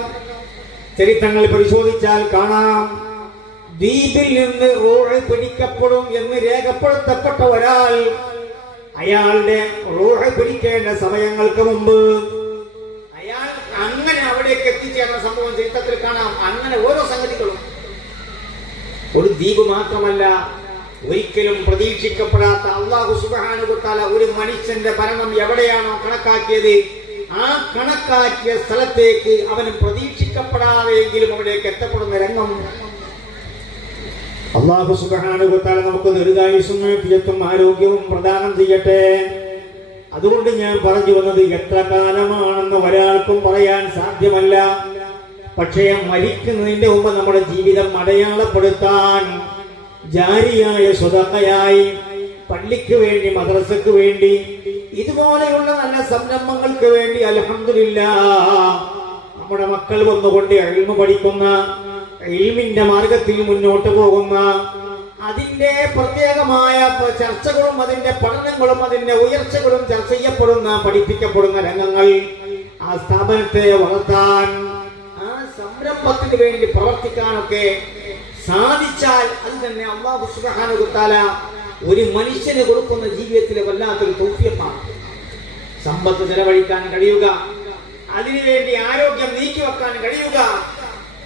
ചരിത്രങ്ങൾ പരിശോധിച്ചാൽ കാണാം, ദ്വീപിൽ നിന്ന് റൂഹ് പിടിക്കപ്പെടും എന്ന് രേഖപ്പെടുത്തപ്പെട്ട ഒരാൾ, അയാളുടെ റൂഹ് പിടിക്കേണ്ട സമയങ്ങൾക്ക് മുമ്പ് അയാൾ അങ്ങനെ അവിടേക്ക് എത്തിച്ചേർന്ന സംഭവം ചരിത്രത്തിൽ കാണാം. അങ്ങനെ ഓരോ സംഗതികളും. ഒരു ദ്വീപ് മാത്രമല്ല, ഒരിക്കലും പ്രതീക്ഷിക്കപ്പെടാത്ത അല്ലാഹു സുബ്ഹാനഹു വ തആല ഒരു മനുഷ്യന്റെ ഭരണം എവിടെയാണോ കണക്കാക്കിയത്, ആ കണക്കാക്കിയ സ്ഥലത്തേക്ക് അവന് പ്രതീക്ഷിക്കപ്പെടാതെയെങ്കിലും അവിടേക്ക് എത്തപ്പെടുന്ന രംഗം. അല്ലാഹു സുബ്ഹാനഹു വ തആല നമുക്ക് ദീർഘായുസ്സും ആരോഗ്യവും പ്രദാനം ചെയ്യട്ടെ. അതുകൊണ്ട് ഞാൻ പറഞ്ഞു വന്നത്, എത്ര കാലമാണെന്ന് ഒരാൾക്കും പറയാൻ സാധ്യമല്ല. പക്ഷേ മരിക്കുന്നതിന്റെ മുമ്പ് നമ്മുടെ ജീവിതം അടയാളപ്പെടുത്താൻ ജാരിയായ സ്വതക്കയായി, പള്ളിക്ക് വേണ്ടി, മദ്രസക്ക് വേണ്ടി, ഇതുപോലെയുള്ള നല്ല സംരംഭങ്ങൾക്ക് വേണ്ടി അൽഹംദുലില്ലാഹ് നമ്മുടെ മക്കൾ വന്നുകൊണ്ട് ഇൽമു പഠിക്കുന്ന, ഇൽമിന്റെ മാർഗത്തിൽ മുന്നോട്ട് പോകുന്ന, അതിന്റെ പ്രത്യേകമായ ചർച്ചകളും അതിന്റെ പഠനങ്ങളും അതിന്റെ ഉയർച്ചകളും ചർച്ച ചെയ്യപ്പെടുന്ന, പഠിപ്പിക്കപ്പെടുന്ന രംഗങ്ങൾ, ആ സ്ഥാപനത്തെ വളർത്താൻ, ആ സംരംഭത്തിന് വേണ്ടി പ്രവർത്തിക്കാനൊക്കെ സാധിച്ചാൽ അത് തന്നെ അല്ലാഹു സുബ്ഹാനഹു വ തആല ഒരു മനുഷ്യന് കൊടുക്കുന്ന ജീവിതത്തിലെ വല്ലാത്തൊരു തൗഫീഖാണ്. സമ്പത്ത് ചെലവഴിക്കാൻ കഴിയുക, അതിനുവേണ്ടി ആരോഗ്യം നീക്കിവെക്കാൻ കഴിയുക,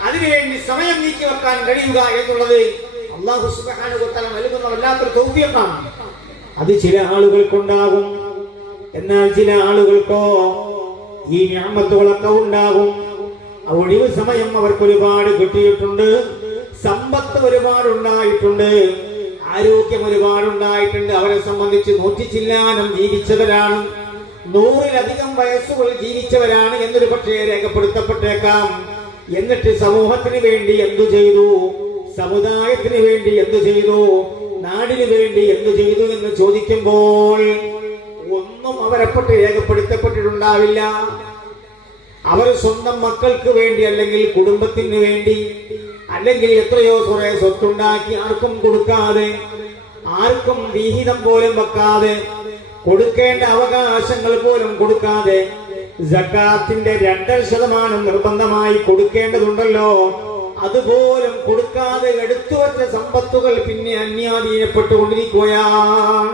അതിനുവേണ്ടി സമയം നീക്കിവെക്കാൻ കഴിയുക എന്നുള്ളത് അല്ലാഹു സുബ്ഹാനഹു വ തആല നൽകുന്ന വല്ലാത്തൊരു തൗഫീഖാണ്. അത് ചില ആളുകൾക്കുണ്ടാകും. എന്നാൽ ചില ആളുകൾക്കോ ഈ നിഅമത്തുകളൊക്കെ ഉണ്ടാകും. ഒഴിവ് സമയം അവർക്ക് ഒരുപാട് കിട്ടിയിട്ടുണ്ട്, സമ്പത്ത് ഒരുപാടുണ്ടായിട്ടുണ്ട്, ആരോഗ്യം ഒരുപാടുണ്ടായിട്ടുണ്ട്. അവരെ സംബന്ധിച്ച് 100 ചില്ലാനം ജീവിച്ചവരാണ്, 100-ലധികം വയസ്സുകൾ ജീവിച്ചവരാണ് എന്നൊരു പക്ഷേ രേഖപ്പെടുത്തപ്പെട്ടേക്കാം. എന്നിട്ട് സമൂഹത്തിന് വേണ്ടി എന്തു ചെയ്തു, സമുദായത്തിന് വേണ്ടി എന്തു ചെയ്തു, നാടിന് വേണ്ടി എന്തു ചെയ്തു എന്ന് ചോദിക്കുമ്പോൾ ഒന്നും അവരെപ്പറ്റി രേഖപ്പെടുത്തപ്പെട്ടിട്ടുണ്ടാവില്ല. അവർ സ്വന്തം മക്കൾക്ക് വേണ്ടി, അല്ലെങ്കിൽ കുടുംബത്തിന് വേണ്ടി, അല്ലെങ്കിൽ എത്രയോ കുറെ സ്വത്തുണ്ടാക്കി ആർക്കും കൊടുക്കാതെ, ആർക്കും വിഹിതം പോലും വെക്കാതെ, കൊടുക്കേണ്ട അവകാശങ്ങൾ പോലും കൊടുക്കാതെ, സക്കാത്തിന്റെ 2% നിർബന്ധമായി കൊടുക്കേണ്ടതുണ്ടല്ലോ, അതുപോലും കൊടുക്കാതെ എടുത്തുവച്ച സമ്പത്തുകൾ പിന്നെ അന്യാധീനപ്പെട്ടുകൊണ്ടിരിക്കുകയാണ്.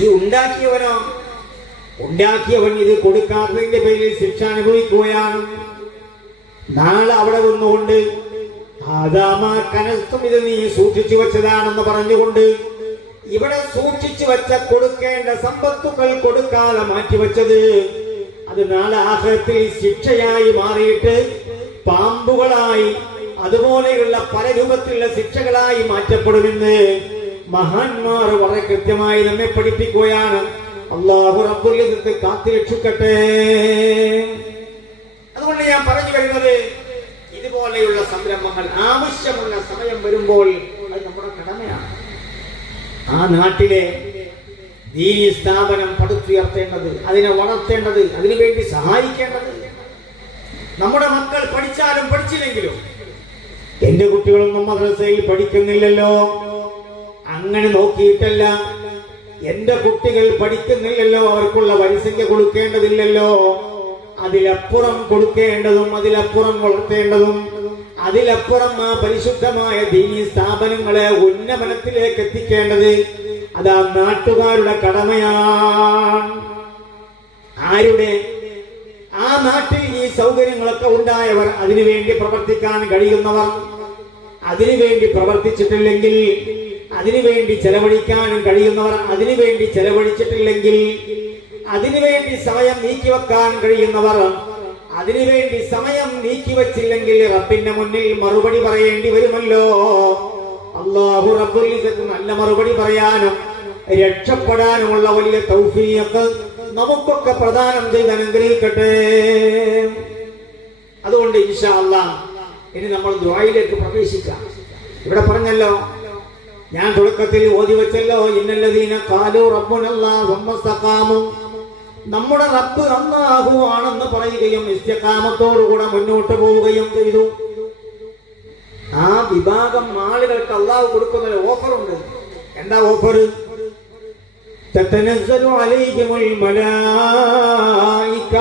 ഈ ഉണ്ടാക്കിയവൻ ഇത് കൊടുക്കാത്തതിന്റെ പേരിൽ ശിക്ഷ അനുഭവിക്കുകയാണ്. നാളെ അവിടെ നിന്നുകൊണ്ട് കനസ്തും ഇത് നീ സൂക്ഷിച്ചു വെച്ചതാണെന്ന് പറഞ്ഞുകൊണ്ട് ഇവിടെ സൂക്ഷിച്ചു വെച്ച കൊടുക്കേണ്ട സമ്പത്തുകൾ കൊടുക്കാതെ മാറ്റിവെച്ചത് അത് നാളെ ആഖിറത്തിൽ ശിക്ഷയായി മാറിയിട്ട് പാമ്പുകളായി, അതുപോലെയുള്ള പല രൂപത്തിലുള്ള ശിക്ഷകളായി മാറ്റപ്പെടുമെന്ന് മഹാന്മാർ വളരെ കൃത്യമായി നമ്മെ പഠിപ്പിക്കുകയാണ്. അല്ലാഹു റബ്ബുൽ ഇസ്സത്ത് കാത്തുരക്ഷിക്കട്ടെ. അതുകൊണ്ട് ഞാൻ പറഞ്ഞു വരുന്നത്, ഇതുപോലെയുള്ള സംരംഭങ്ങൾ ആവശ്യമുള്ള സമയം വരുമ്പോൾ അത് നമ്മുടെ കടമയാണ്. ആ നാട്ടിലെ ദീനീ സ്ഥാപനം പടുത്തുയർത്തേണ്ടത്, അതിനെ വളർത്തേണ്ടത്, അതിനുവേണ്ടി സഹായിക്കേണ്ടത്. നമ്മുടെ മക്കൾ പഠിച്ചാലും പഠിച്ചില്ലെങ്കിലും എന്റെ കുട്ടികളൊന്നും മദ്രസയിൽ പഠിക്കുന്നില്ലല്ലോ, അങ്ങനെ നോക്കിയിട്ടല്ല. എന്റെ കുട്ടികൾ പഠിക്കുന്നില്ലല്ലോ, അവർക്കുള്ള വരിസംഖ്യ കൊടുക്കേണ്ടതില്ലല്ലോ, അതിലപ്പുറം കൊടുക്കേണ്ടതും അതിലപ്പുറം വളർത്തേണ്ടതും അതിലപ്പുറം ആ പരിശുദ്ധമായ ദീനീ സ്ഥാപനങ്ങളെ ഉന്നമനത്തിലേക്ക് എത്തിക്കേണ്ടത് അതാ നാട്ടുകാരുടെ കടമയാണ്. ആരുടെ? ആ നാട്ടിൽ ഈ സൗകര്യങ്ങളൊക്കെ ഉണ്ടായവർ, അതിനുവേണ്ടി പ്രവർത്തിക്കാൻ കഴിയുന്നവർ. അതിനുവേണ്ടി പ്രവർത്തിച്ചിട്ടില്ലെങ്കിൽ, അതിനുവേണ്ടി ചെലവഴിക്കാനും കഴിയുന്നവർ, അതിനുവേണ്ടി ചെലവഴിച്ചിട്ടില്ലെങ്കിൽ, അതിനുവേണ്ടി സമയം നീക്കിവെക്കാൻ കഴിയുന്നവർ, അതിനുവേണ്ടി സമയം നീക്കിവെച്ചില്ലെങ്കിൽ റബ്ബിന്റെ മുന്നിൽ മറുപടി പറയേണ്ടി വരുമല്ലോ. അല്ലാഹു റബ്ബുൽ ഇസ്സത്ത് നല്ല മറുപടി പറയാനും രക്ഷപ്പെടാനുമുള്ള വലിയ തൗഫീഖ് നമുക്കൊക്കെ പ്രദാനം ചെയ്ത് അനുഗ്രഹിക്കട്ടെ. അതുകൊണ്ട് ഇൻഷാ അല്ലാഹ് ഇനി നമ്മൾ ദുആയിലേക്ക് പ്രവേശിക്കാം. ഇവിടെ പറഞ്ഞല്ലോ, ഞാൻ തുടക്കത്തിൽ ഓതി വെച്ചല്ലോ, ഇന്നല്ലദീന ഖാലു റബ്ബുനല്ലാഹു വമസ്തഖാമു, നമ്മുടെ റബ്ബ് അല്ലാഹു ആണെന്ന് പറയുകയും ഇസ്തിഖാമത്തോടുകൂടെ മുന്നോട്ട് പോവുകയും ചെയ്തു. ആ വിഭാഗം ആളുകൾക്ക് അല്ലാഹു കൊടുക്കുന്ന ഒരു ഓഫറുണ്ട്. എന്താ ഓഫർ? തതനസ്സലു അലൈഹിമുൽ മലായിക,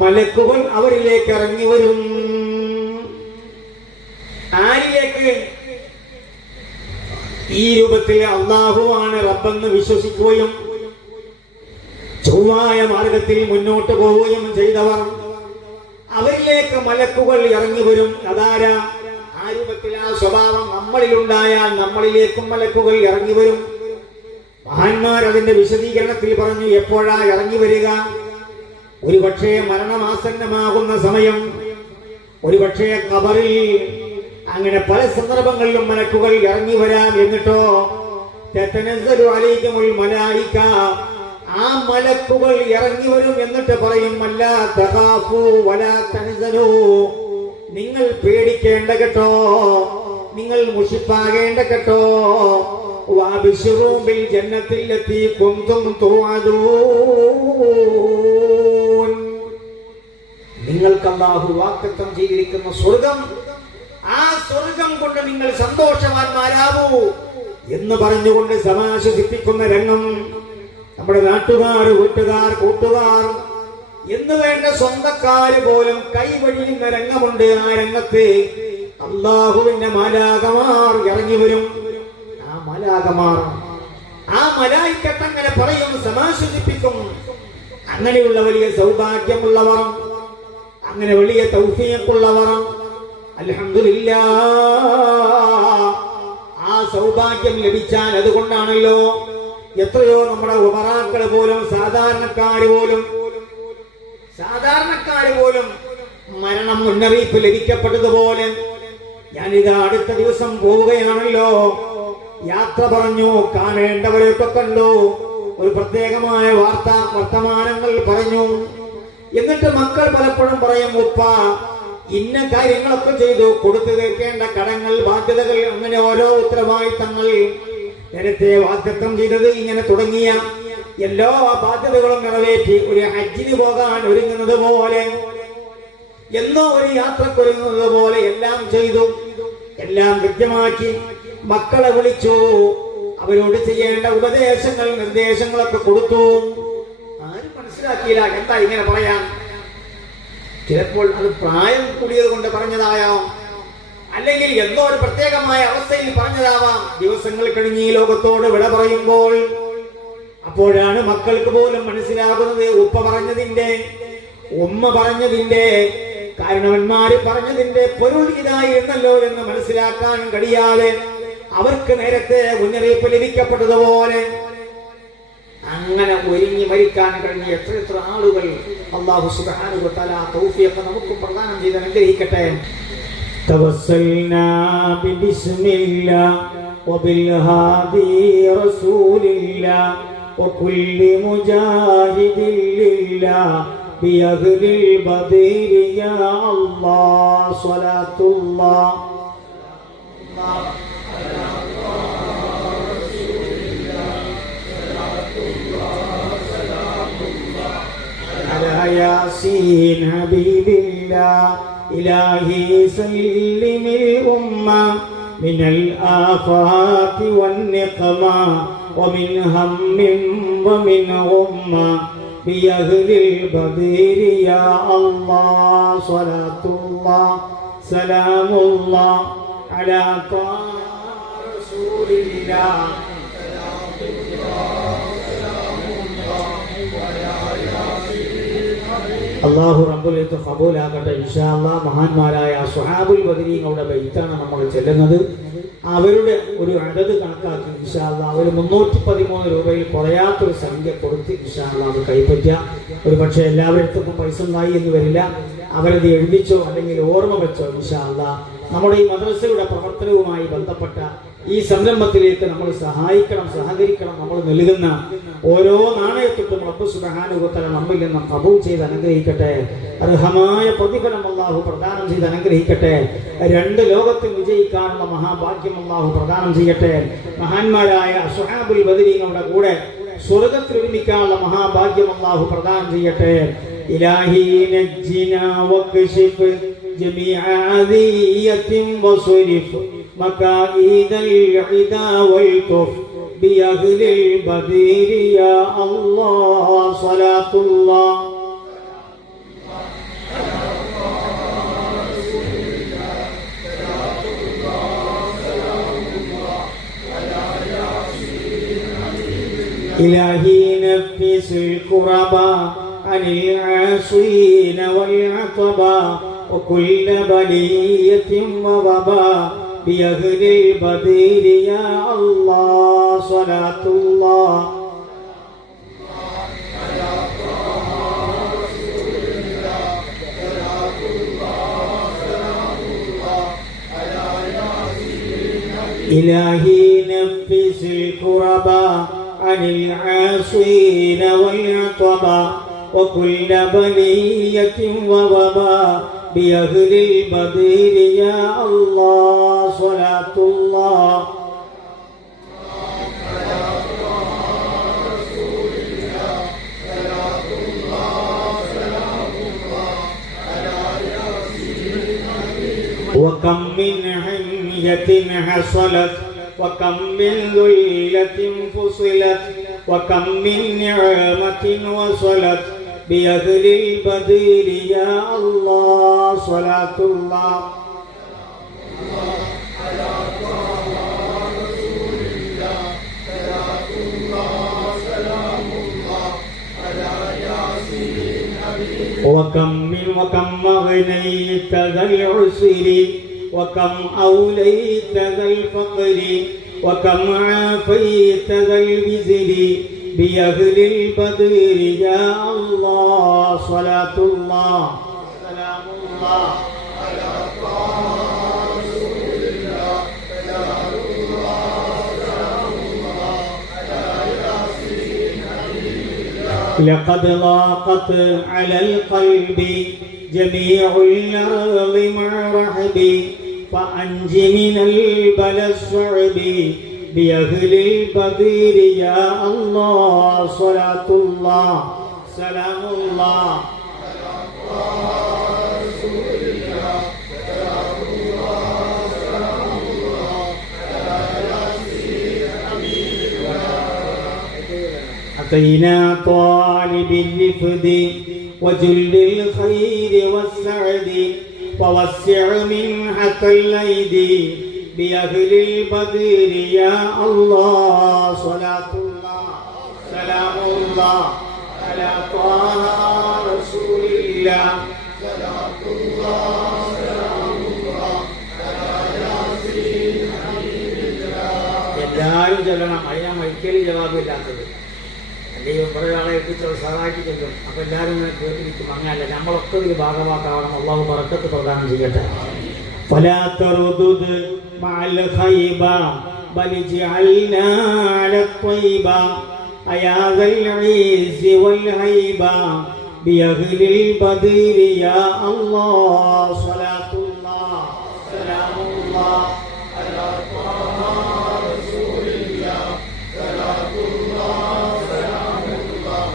മലക്കുകൾ അവരിലേക്ക് ഇറങ്ങി വരും. ആരിലേക്ക്? ഈ രൂപത്തിൽ അല്ലാഹു ആണ് റബ്ബെന്ന് വിശ്വസിക്കുകയും ചൊവ്വായ മാർഗത്തിൽ മുന്നോട്ട് പോവുകയും ചെയ്തവർ, അവരിലേക്ക് മലക്കുകൾ ഇറങ്ങി വരും. അതാരാ? ആ രൂപത്തിൽ ആ സ്വഭാവം നമ്മളിലുണ്ടായാൽ നമ്മളിലേക്കും മലക്കുകൾ ഇറങ്ങി വരും. മഹാന്മാർ അതിന്റെ വിശദീകരണത്തിൽ പറഞ്ഞു, എപ്പോഴാ ഇറങ്ങി വരിക? ഒരുപക്ഷേ മരണമാസന്നമാകുന്ന സമയം, ഒരുപക്ഷേ ഖബറിൽ, അങ്ങനെ പല സന്ദർഭങ്ങളിലും മലക്കുകൾ ഇറങ്ങി വരാം. എന്നിട്ടോ തതനസ്സലു അലൈഹിമുൽ മലായിക, ആ മലക്കുകൾ ഇറങ്ങി വരും. എന്നിട്ട് പറയും, അല്ലാ തഖാഫു വലാ തഹ്സനു, നിങ്ങൾ പേടിക്കേണ്ട കേട്ടോ, നിങ്ങൾ മുഷിപ്പാകേണ്ട കേട്ടോ, വഅബ്ശിറൂ ബിൽ ജന്നത്തില്ലത്തി കുൻതും തുഅദൂൻ, നിങ്ങൾക്ക് അല്ലാഹു വാഗ്ദത്തം ചെയ്തിരിക്കുന്ന സ്വർഗ്ഗം, ആ സ്വർഗ്ഗം കൊണ്ട് നിങ്ങൾ സന്തോഷവാന്മാരാവൂ എന്ന് പറഞ്ഞുകൊണ്ട് സമാശ്വസിപ്പിക്കുന്ന രംഗം നമ്മുടെ നാട്ടുകാർ, വീട്ടുകാർ, കൂട്ടുകാർ എന്ന് വേണ്ട സ്വന്തക്കാര് പോലും കൈവഴിയുന്ന രംഗമുണ്ട്. ആ രംഗത്ത് അല്ലാഹുവിന്റെ മാലാഖമാർ ഇറങ്ങി വരും. ആ മാലാഖമാർ, ആ മലായിക്കത്ത് അങ്ങനെ പറയും, സമാശ്വസിപ്പിക്കും. അങ്ങനെയുള്ള വലിയ സൗഭാഗ്യമുള്ളവർ, അങ്ങനെ വലിയ തൗഫീഖുള്ളവർ, അൽഹംദുലില്ലാഹ്, ആ സൗഭാഗ്യം ലഭിച്ചാൽ അതുകൊണ്ടാണല്ലോ എത്രയോ നമ്മുടെ ഉമറാക്കൾ പോലും, സാധാരണക്കാര് പോലും മരണം മുന്നറിയിപ്പ് ലഭിക്കപ്പെട്ടതുപോലെ, ഞാനിത് അടുത്ത ദിവസം പോവുകയാണല്ലോ, യാത്ര പറഞ്ഞു, കാണേണ്ടവരൊക്കെ കണ്ടു, ഒരു പ്രത്യേകമായ വർത്തമാനങ്ങൾ പറഞ്ഞു. എന്നിട്ട് മക്കൾ പലപ്പോഴും പറയും, ഉപ്പ ഇന്ന കാര്യങ്ങളൊക്കെ ചെയ്തു, കൊടുത്തു തീർക്കേണ്ട കടങ്ങൾ, ബാധ്യതകൾ, അങ്ങനെ ഓരോ ഉത്തരവാദിത്തങ്ങൾ, നേരത്തെ വാഗ്ദത്തം ചെയ്തത്, ഇങ്ങനെ തുടങ്ങിയ എല്ലാ ബാധ്യതകളും നിറവേറ്റി ഒരു ഹജ്ജിന് പോകാൻ ഒരുങ്ങുന്നത് പോലെ, എന്നോ ഒരു യാത്രക്കൊരുങ്ങുന്നത് പോലെ എല്ലാം ചെയ്തു, എല്ലാം കൃത്യമാക്കി മക്കളെ വിളിച്ചു, അവരോട് ചെയ്യേണ്ട ഉപദേശങ്ങൾ, നിർദ്ദേശങ്ങളൊക്കെ കൊടുത്തു. ആരും മനസ്സിലാക്കിയില്ല. എന്താ ഇങ്ങനെ പറയാം? ചിലപ്പോൾ അത് പ്രായം കൂടിയത് കൊണ്ട് പറഞ്ഞതായാം, അല്ലെങ്കിൽ എന്തോ ഒരു പ്രത്യേകമായ അവസ്ഥയിൽ പറഞ്ഞതാവാം. ദിവസങ്ങൾ കഴിഞ്ഞ് ഈ ലോകത്തോട് വിട പറയുമ്പോൾ അപ്പോഴാണ് മക്കൾക്ക് പോലും മനസ്സിലാകുന്നത് ഉപ്പ പറഞ്ഞതിന്റെ, ഉമ്മ പറഞ്ഞതിന്റെ, കാരണവന്മാര് പറഞ്ഞതിന്റെ പൊരുൾ ഇതായിരുന്നല്ലോ എന്ന് മനസ്സിലാക്കാൻ കഴിയാതെ അവർക്ക് നേരത്തെ മുന്നറിയിപ്പ് ലഭിക്കപ്പെട്ടതുപോലെ അങ്ങനെ ഒരുങ്ങി മരിക്കാൻ കഴിഞ്ഞ എത്ര ആളുകൾ അല്ലാഹു സുബ്ഹാനഹു വ തആല തൗഫീഖ് നമുക്ക് പ്രദാനം ചെയ്ത് അനുഗ്രഹിക്കട്ടെ. തവസ്സൽനാ ബിസ്മില്ലാഹ് വബിൽ ഹാദി റസൂലില്ലാഹ് വകുല്ലി മുജാഹിദിൻ ലില്ലാഹ് ബിഅഹ്ലിൽ ബദരി യാ അല്ലാഹ് സ്വലാത്തുല്ലാഹ് ياسين حبيب الله إلهي سلم الأمة من الآفات والنقمة ومن هم ومن غمة بأهل البدير يا الله صلاة الله سلام الله على طه رسول الله അല്ലാഹു റബ്ബുൽ ഇസ്സത്ത് ഖബൂലാക്കട്ടെ ഇൻഷാ അല്ലാഹ്. മഹാന്മാരായ സ്വഹാബുൽ ബദരീങ്ങളുടെ ബൈത്താണ് നമ്മൾ ചെല്ലുന്നത്. അവരുടെ ഒരു അദദ് കണക്കാക്കി ഇൻഷാ അല്ലാഹ് ഒരു 313 രൂപയിൽ കുറയാത്തൊരു സംഖ്യ കൊടുത്ത് ഇൻഷാ അല്ലാഹ് അത് കൈപ്പറ്റുക. ഒരു പക്ഷേ എല്ലാവരുടെ പൈസ ഉണ്ടായി എന്ന് വരില്ല. അവരത് എഴുതിച്ചോ അല്ലെങ്കിൽ ഓർമ്മ വെച്ചോ ഇൻഷാ അല്ലാഹ് നമ്മുടെ ഈ മദ്രസയുടെ പ്രവർത്തനവുമായി ബന്ധപ്പെട്ട ഈ സംരംഭത്തിലേക്ക് നമ്മൾ സഹായിക്കണം, സഹകരിക്കണം. നമ്മൾ നൽകുന്ന ഓരോ നാണയത്തൊട്ടും റബ്ബ് സുബ്ഹാനഹു വ തആല നമ്മിൽ നിന്ന് ഖബൂൽ ചെയ്ത് അനുഗ്രഹിക്കട്ടെ. അർഹമായ പ്രതിഫലം അല്ലാഹു പ്രദാനം ചെയ്ത് അനുഗ്രഹിക്കട്ടെ. രണ്ട് ലോകത്തിൽ വിജയിക്കാനുള്ള മഹാഭാഗ്യം അല്ലാഹു പ്രദാനം ചെയ്യട്ടെ. മഹാന്മാരായ സ്വഹാബുൽ ബദരീങ്ങളുടെ കൂടെ സ്വർഗ്ഗത്തിൽ ഒരുമിക്കാനുള്ള മഹാഭാഗ്യം അല്ലാഹു പ്രദാനം ചെയ്യട്ടെ. ഇലാഹി നജ്ജിനാ വക്ഷിഫ് ജമീഅ അദിയത്തിൻ വസ്രിഫ് مكائد العدا والكف بأهل البدير يا الله صلاة الله إلهي نفس الكربا عن العاصين والعطبا وكل بلية ووبا بأهل البدير يا الله صلاة الله إلهي نفس الكربا عن العاصين والعطبا وكل بلية ووبا بأهل البدير يا الله صلاة الله وكم من حمية حصلت وكم من ذلة فصلت وكم من نعمة وصلت بأهل البدير يا الله صلاة الله وكم أغنيت ذا العسر وكم أوليت ذا الفقر وكم عافيت ذا البزر بأهل البدر يا الله صلاة الله سلام الله على رسول الله سلام الله سلام الله على ياسين حبيب الله لقد ضاقت على القلب جميع الأرض مع رحبي فأنج من البلى الصعب بأهل البدير يا الله صلاة الله سلام الله أتينا طالب الرفد وجل الخير والسعد ووسع منحة الأيدي بأهل البدر يا الله صلاة الله سلام الله على طه رسول الله صلاة الله سلام الله على ياسين حبيب الله. എല്ലാവരും ചൊല്ലണം. അതിനാ മൈക്കലി ജവാബില്ലാത്തത്. അല്ലെങ്കിൽ കുറേ ആളെ എത്തിച്ച് സഹായിച്ചു ചെല്ലും. അപ്പം എല്ലാവരും ഇങ്ങനെ കേട്ടിരിക്കും. അങ്ങനെയല്ല, നമ്മളൊക്കെ ഒരു ഭാഗമാക്കാവണം. അള്ളാഹു ബറക്കത്ത് പ്രദാനം ചെയ്യട്ടെ. فلا تردد مع الخيبة بل اجعلنا على الطيبة أيا ذا العز والهيبة بأهل البدر يا الله صلاة الله سلام الله على طه رسول الله صلاة الله سلام الله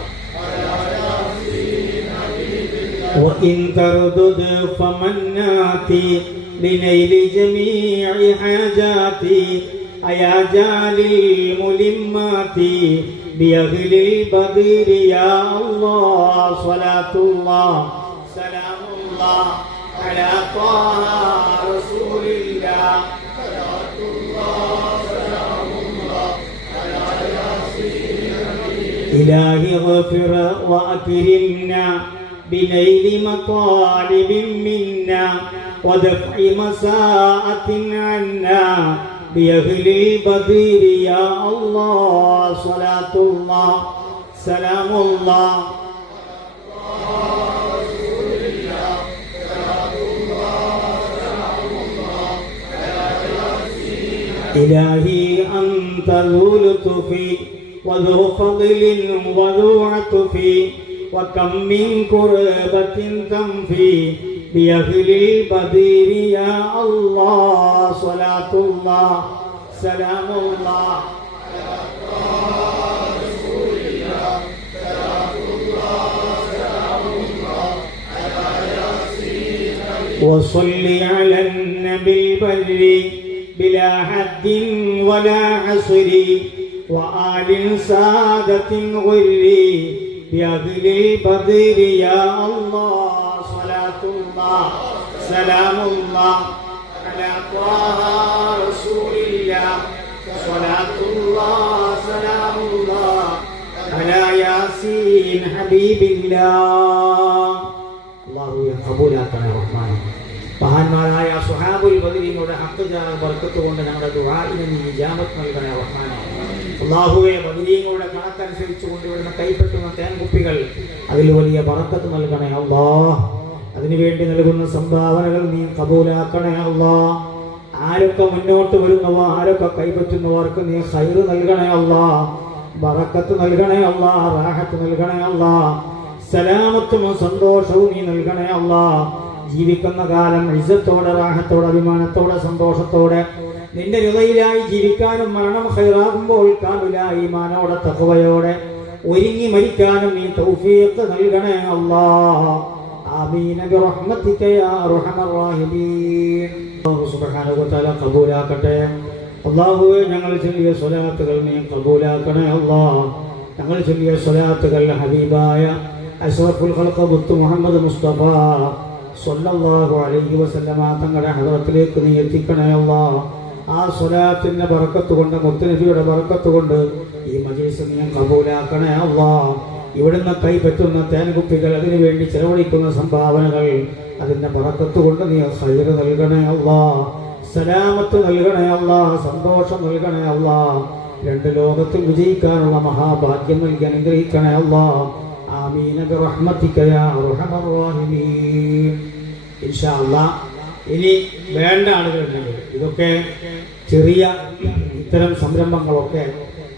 على ياسين حبيب الله. وإن تردد فمن ناتي لنيل جميع حاجاتي أيا جالي الملمات بأهل البدر يا الله صلاة الله سلام الله على طه رسول الله صلاة الله سلام الله على ياسين إلهي اغفر وأكرمنا بنيل مطالب منا ودفع مساءة عنا بأهل البدر يا الله صلاة الله سلام الله إلهي أنت ذو لطف وذو فضل وذو عطف وكم من كربة تنفي بأهل البدر يا الله صلاة الله سلام الله على رسول الله صلاة الله سلام الله على ياسين وصل على النبي البر بلا حد ولا حصر وآل سادة غر بأهل البدر يا الله صلاة الله سلام الله على طه رسول الله صلاة الله سلام الله على ياسين حبيب الله. അല്ലാഹു ഖബൂലാക്കണേ റഹ്മാൻ. മഹാന്മാരായ സ്വഹാബുൽ ബദരീങ്ങളുടെ ഹഖ്ജാന ബർക്കത്ത് കൊണ്ട് ഞങ്ങളുടെ ദുആഇന് നീ ഇജാബത്ത് നൽകണേ റഹ്മാൻ. അല്ലാഹുവേ, ബദരീങ്ങളുടെ കണക്കനുസരിച്ച് കൊണ്ടുവരുന്ന കൈപ്പറ്റുന്ന തേൻകുപ്പികൾ അതിൽ വലിയ ബറക്കത്ത് നൽകണേ അല്ലാഹ്. അതിനുവേണ്ടി നൽകുന്ന സംഭാവനകൾ നീ കബൂലാക്കണേ അല്ലാഹ്. ആരൊക്കെ മുന്നോട്ട് വരുന്നവോ ആരൊക്കെ കൈപ്പറ്റുന്നവർക്ക് നീ ഖൈർ നൽകണേ അല്ലാഹ്, ബറക്കത്ത് നൽകണേ അല്ലാഹ്, റാഹത്ത് നൽകണേ അല്ലാഹ്, സലാമത്തും സന്തോഷവും നീ നൽകണേ അല്ലാഹ്. ജീവിക്കുന്ന കാലം ഇസ്സത്തോടെ റാഹത്തോടെ അഭിമാനത്തോടെ സന്തോഷത്തോടെ നിന്റെ ഹൃദയിലായി ജീവിക്കാനും മരണം ഖൈറാകുമ്പോൾ കാമിലായി ഈമാനോടെ തഖ്വയോടെ ഒരുങ്ങി മരിക്കാനും നീ തൗഫീഖ് നൽകണേ അല്ലാഹ്. ആമീൻ ബിറഹ്മതിക യാ അർഹമർ റഹീമീൻ. അല്ലാഹു സുബ്ഹാനഹു വ തആല ഖബൂലാക്കട്ടെ. അല്ലാഹുവേ, ഞങ്ങൾ ചൊല്ലിയ സ്വലാത്തുകൾ നീ ഖബൂലാക്കണേ അല്ലാഹ്. ഞങ്ങൾ ചൊല്ലിയ സ്വലാത്തുകൾ ഹബീബായ അഷ്റഫുൽ ഖൽഖ് മുത്ത് മുഹമ്മദ് മുസ്തഫ സ്വല്ലല്ലാഹു അലൈഹി വസല്ലമ തങ്ങളുടെ ഹദറത്തിലേക്ക് നീ എത്തിക്കണേ അല്ലാഹ്. ആ സ്വലാത്തിന്റെ ബറക്കത്ത് കൊണ്ട്, മുത്തുനബിയുടെ ബറക്കത്ത് കൊണ്ട് ഈ മജ്‌ലിസ് നീ ഖബൂലാക്കണേ അല്ലാഹ്. ഇവിടുന്ന് കൈപ്പറ്റുന്ന തേൻകുപ്പികൾ, അതിനുവേണ്ടി ചെലവഴിക്കുന്ന സംഭാവനകൾ, അതിന്റെ ബറക്കത്ത് കൊണ്ട് നീ ഖൈർ നൽകണേ അല്ലാഹ്, സലാമത്ത് നൽകണേ അല്ലാഹ്, സന്തോഷം നൽകണേ അല്ലാഹ്. രണ്ട് ലോകത്തും വിജയിക്കാനുള്ള മഹാഭാഗ്യം നൽകി അനുഗ്രഹിക്കണേ അല്ലാഹ്. ആമീൻ ബിറഹ്മതിക യാ അർഹമർ റഹീമീൻ. ഇൻഷാ അല്ലാഹ് ഇനി വേണ്ട ആളുകളുണ്ടെങ്കിൽ, ഇതൊക്കെ ചെറിയ ഇത്തരം സംരംഭങ്ങളൊക്കെ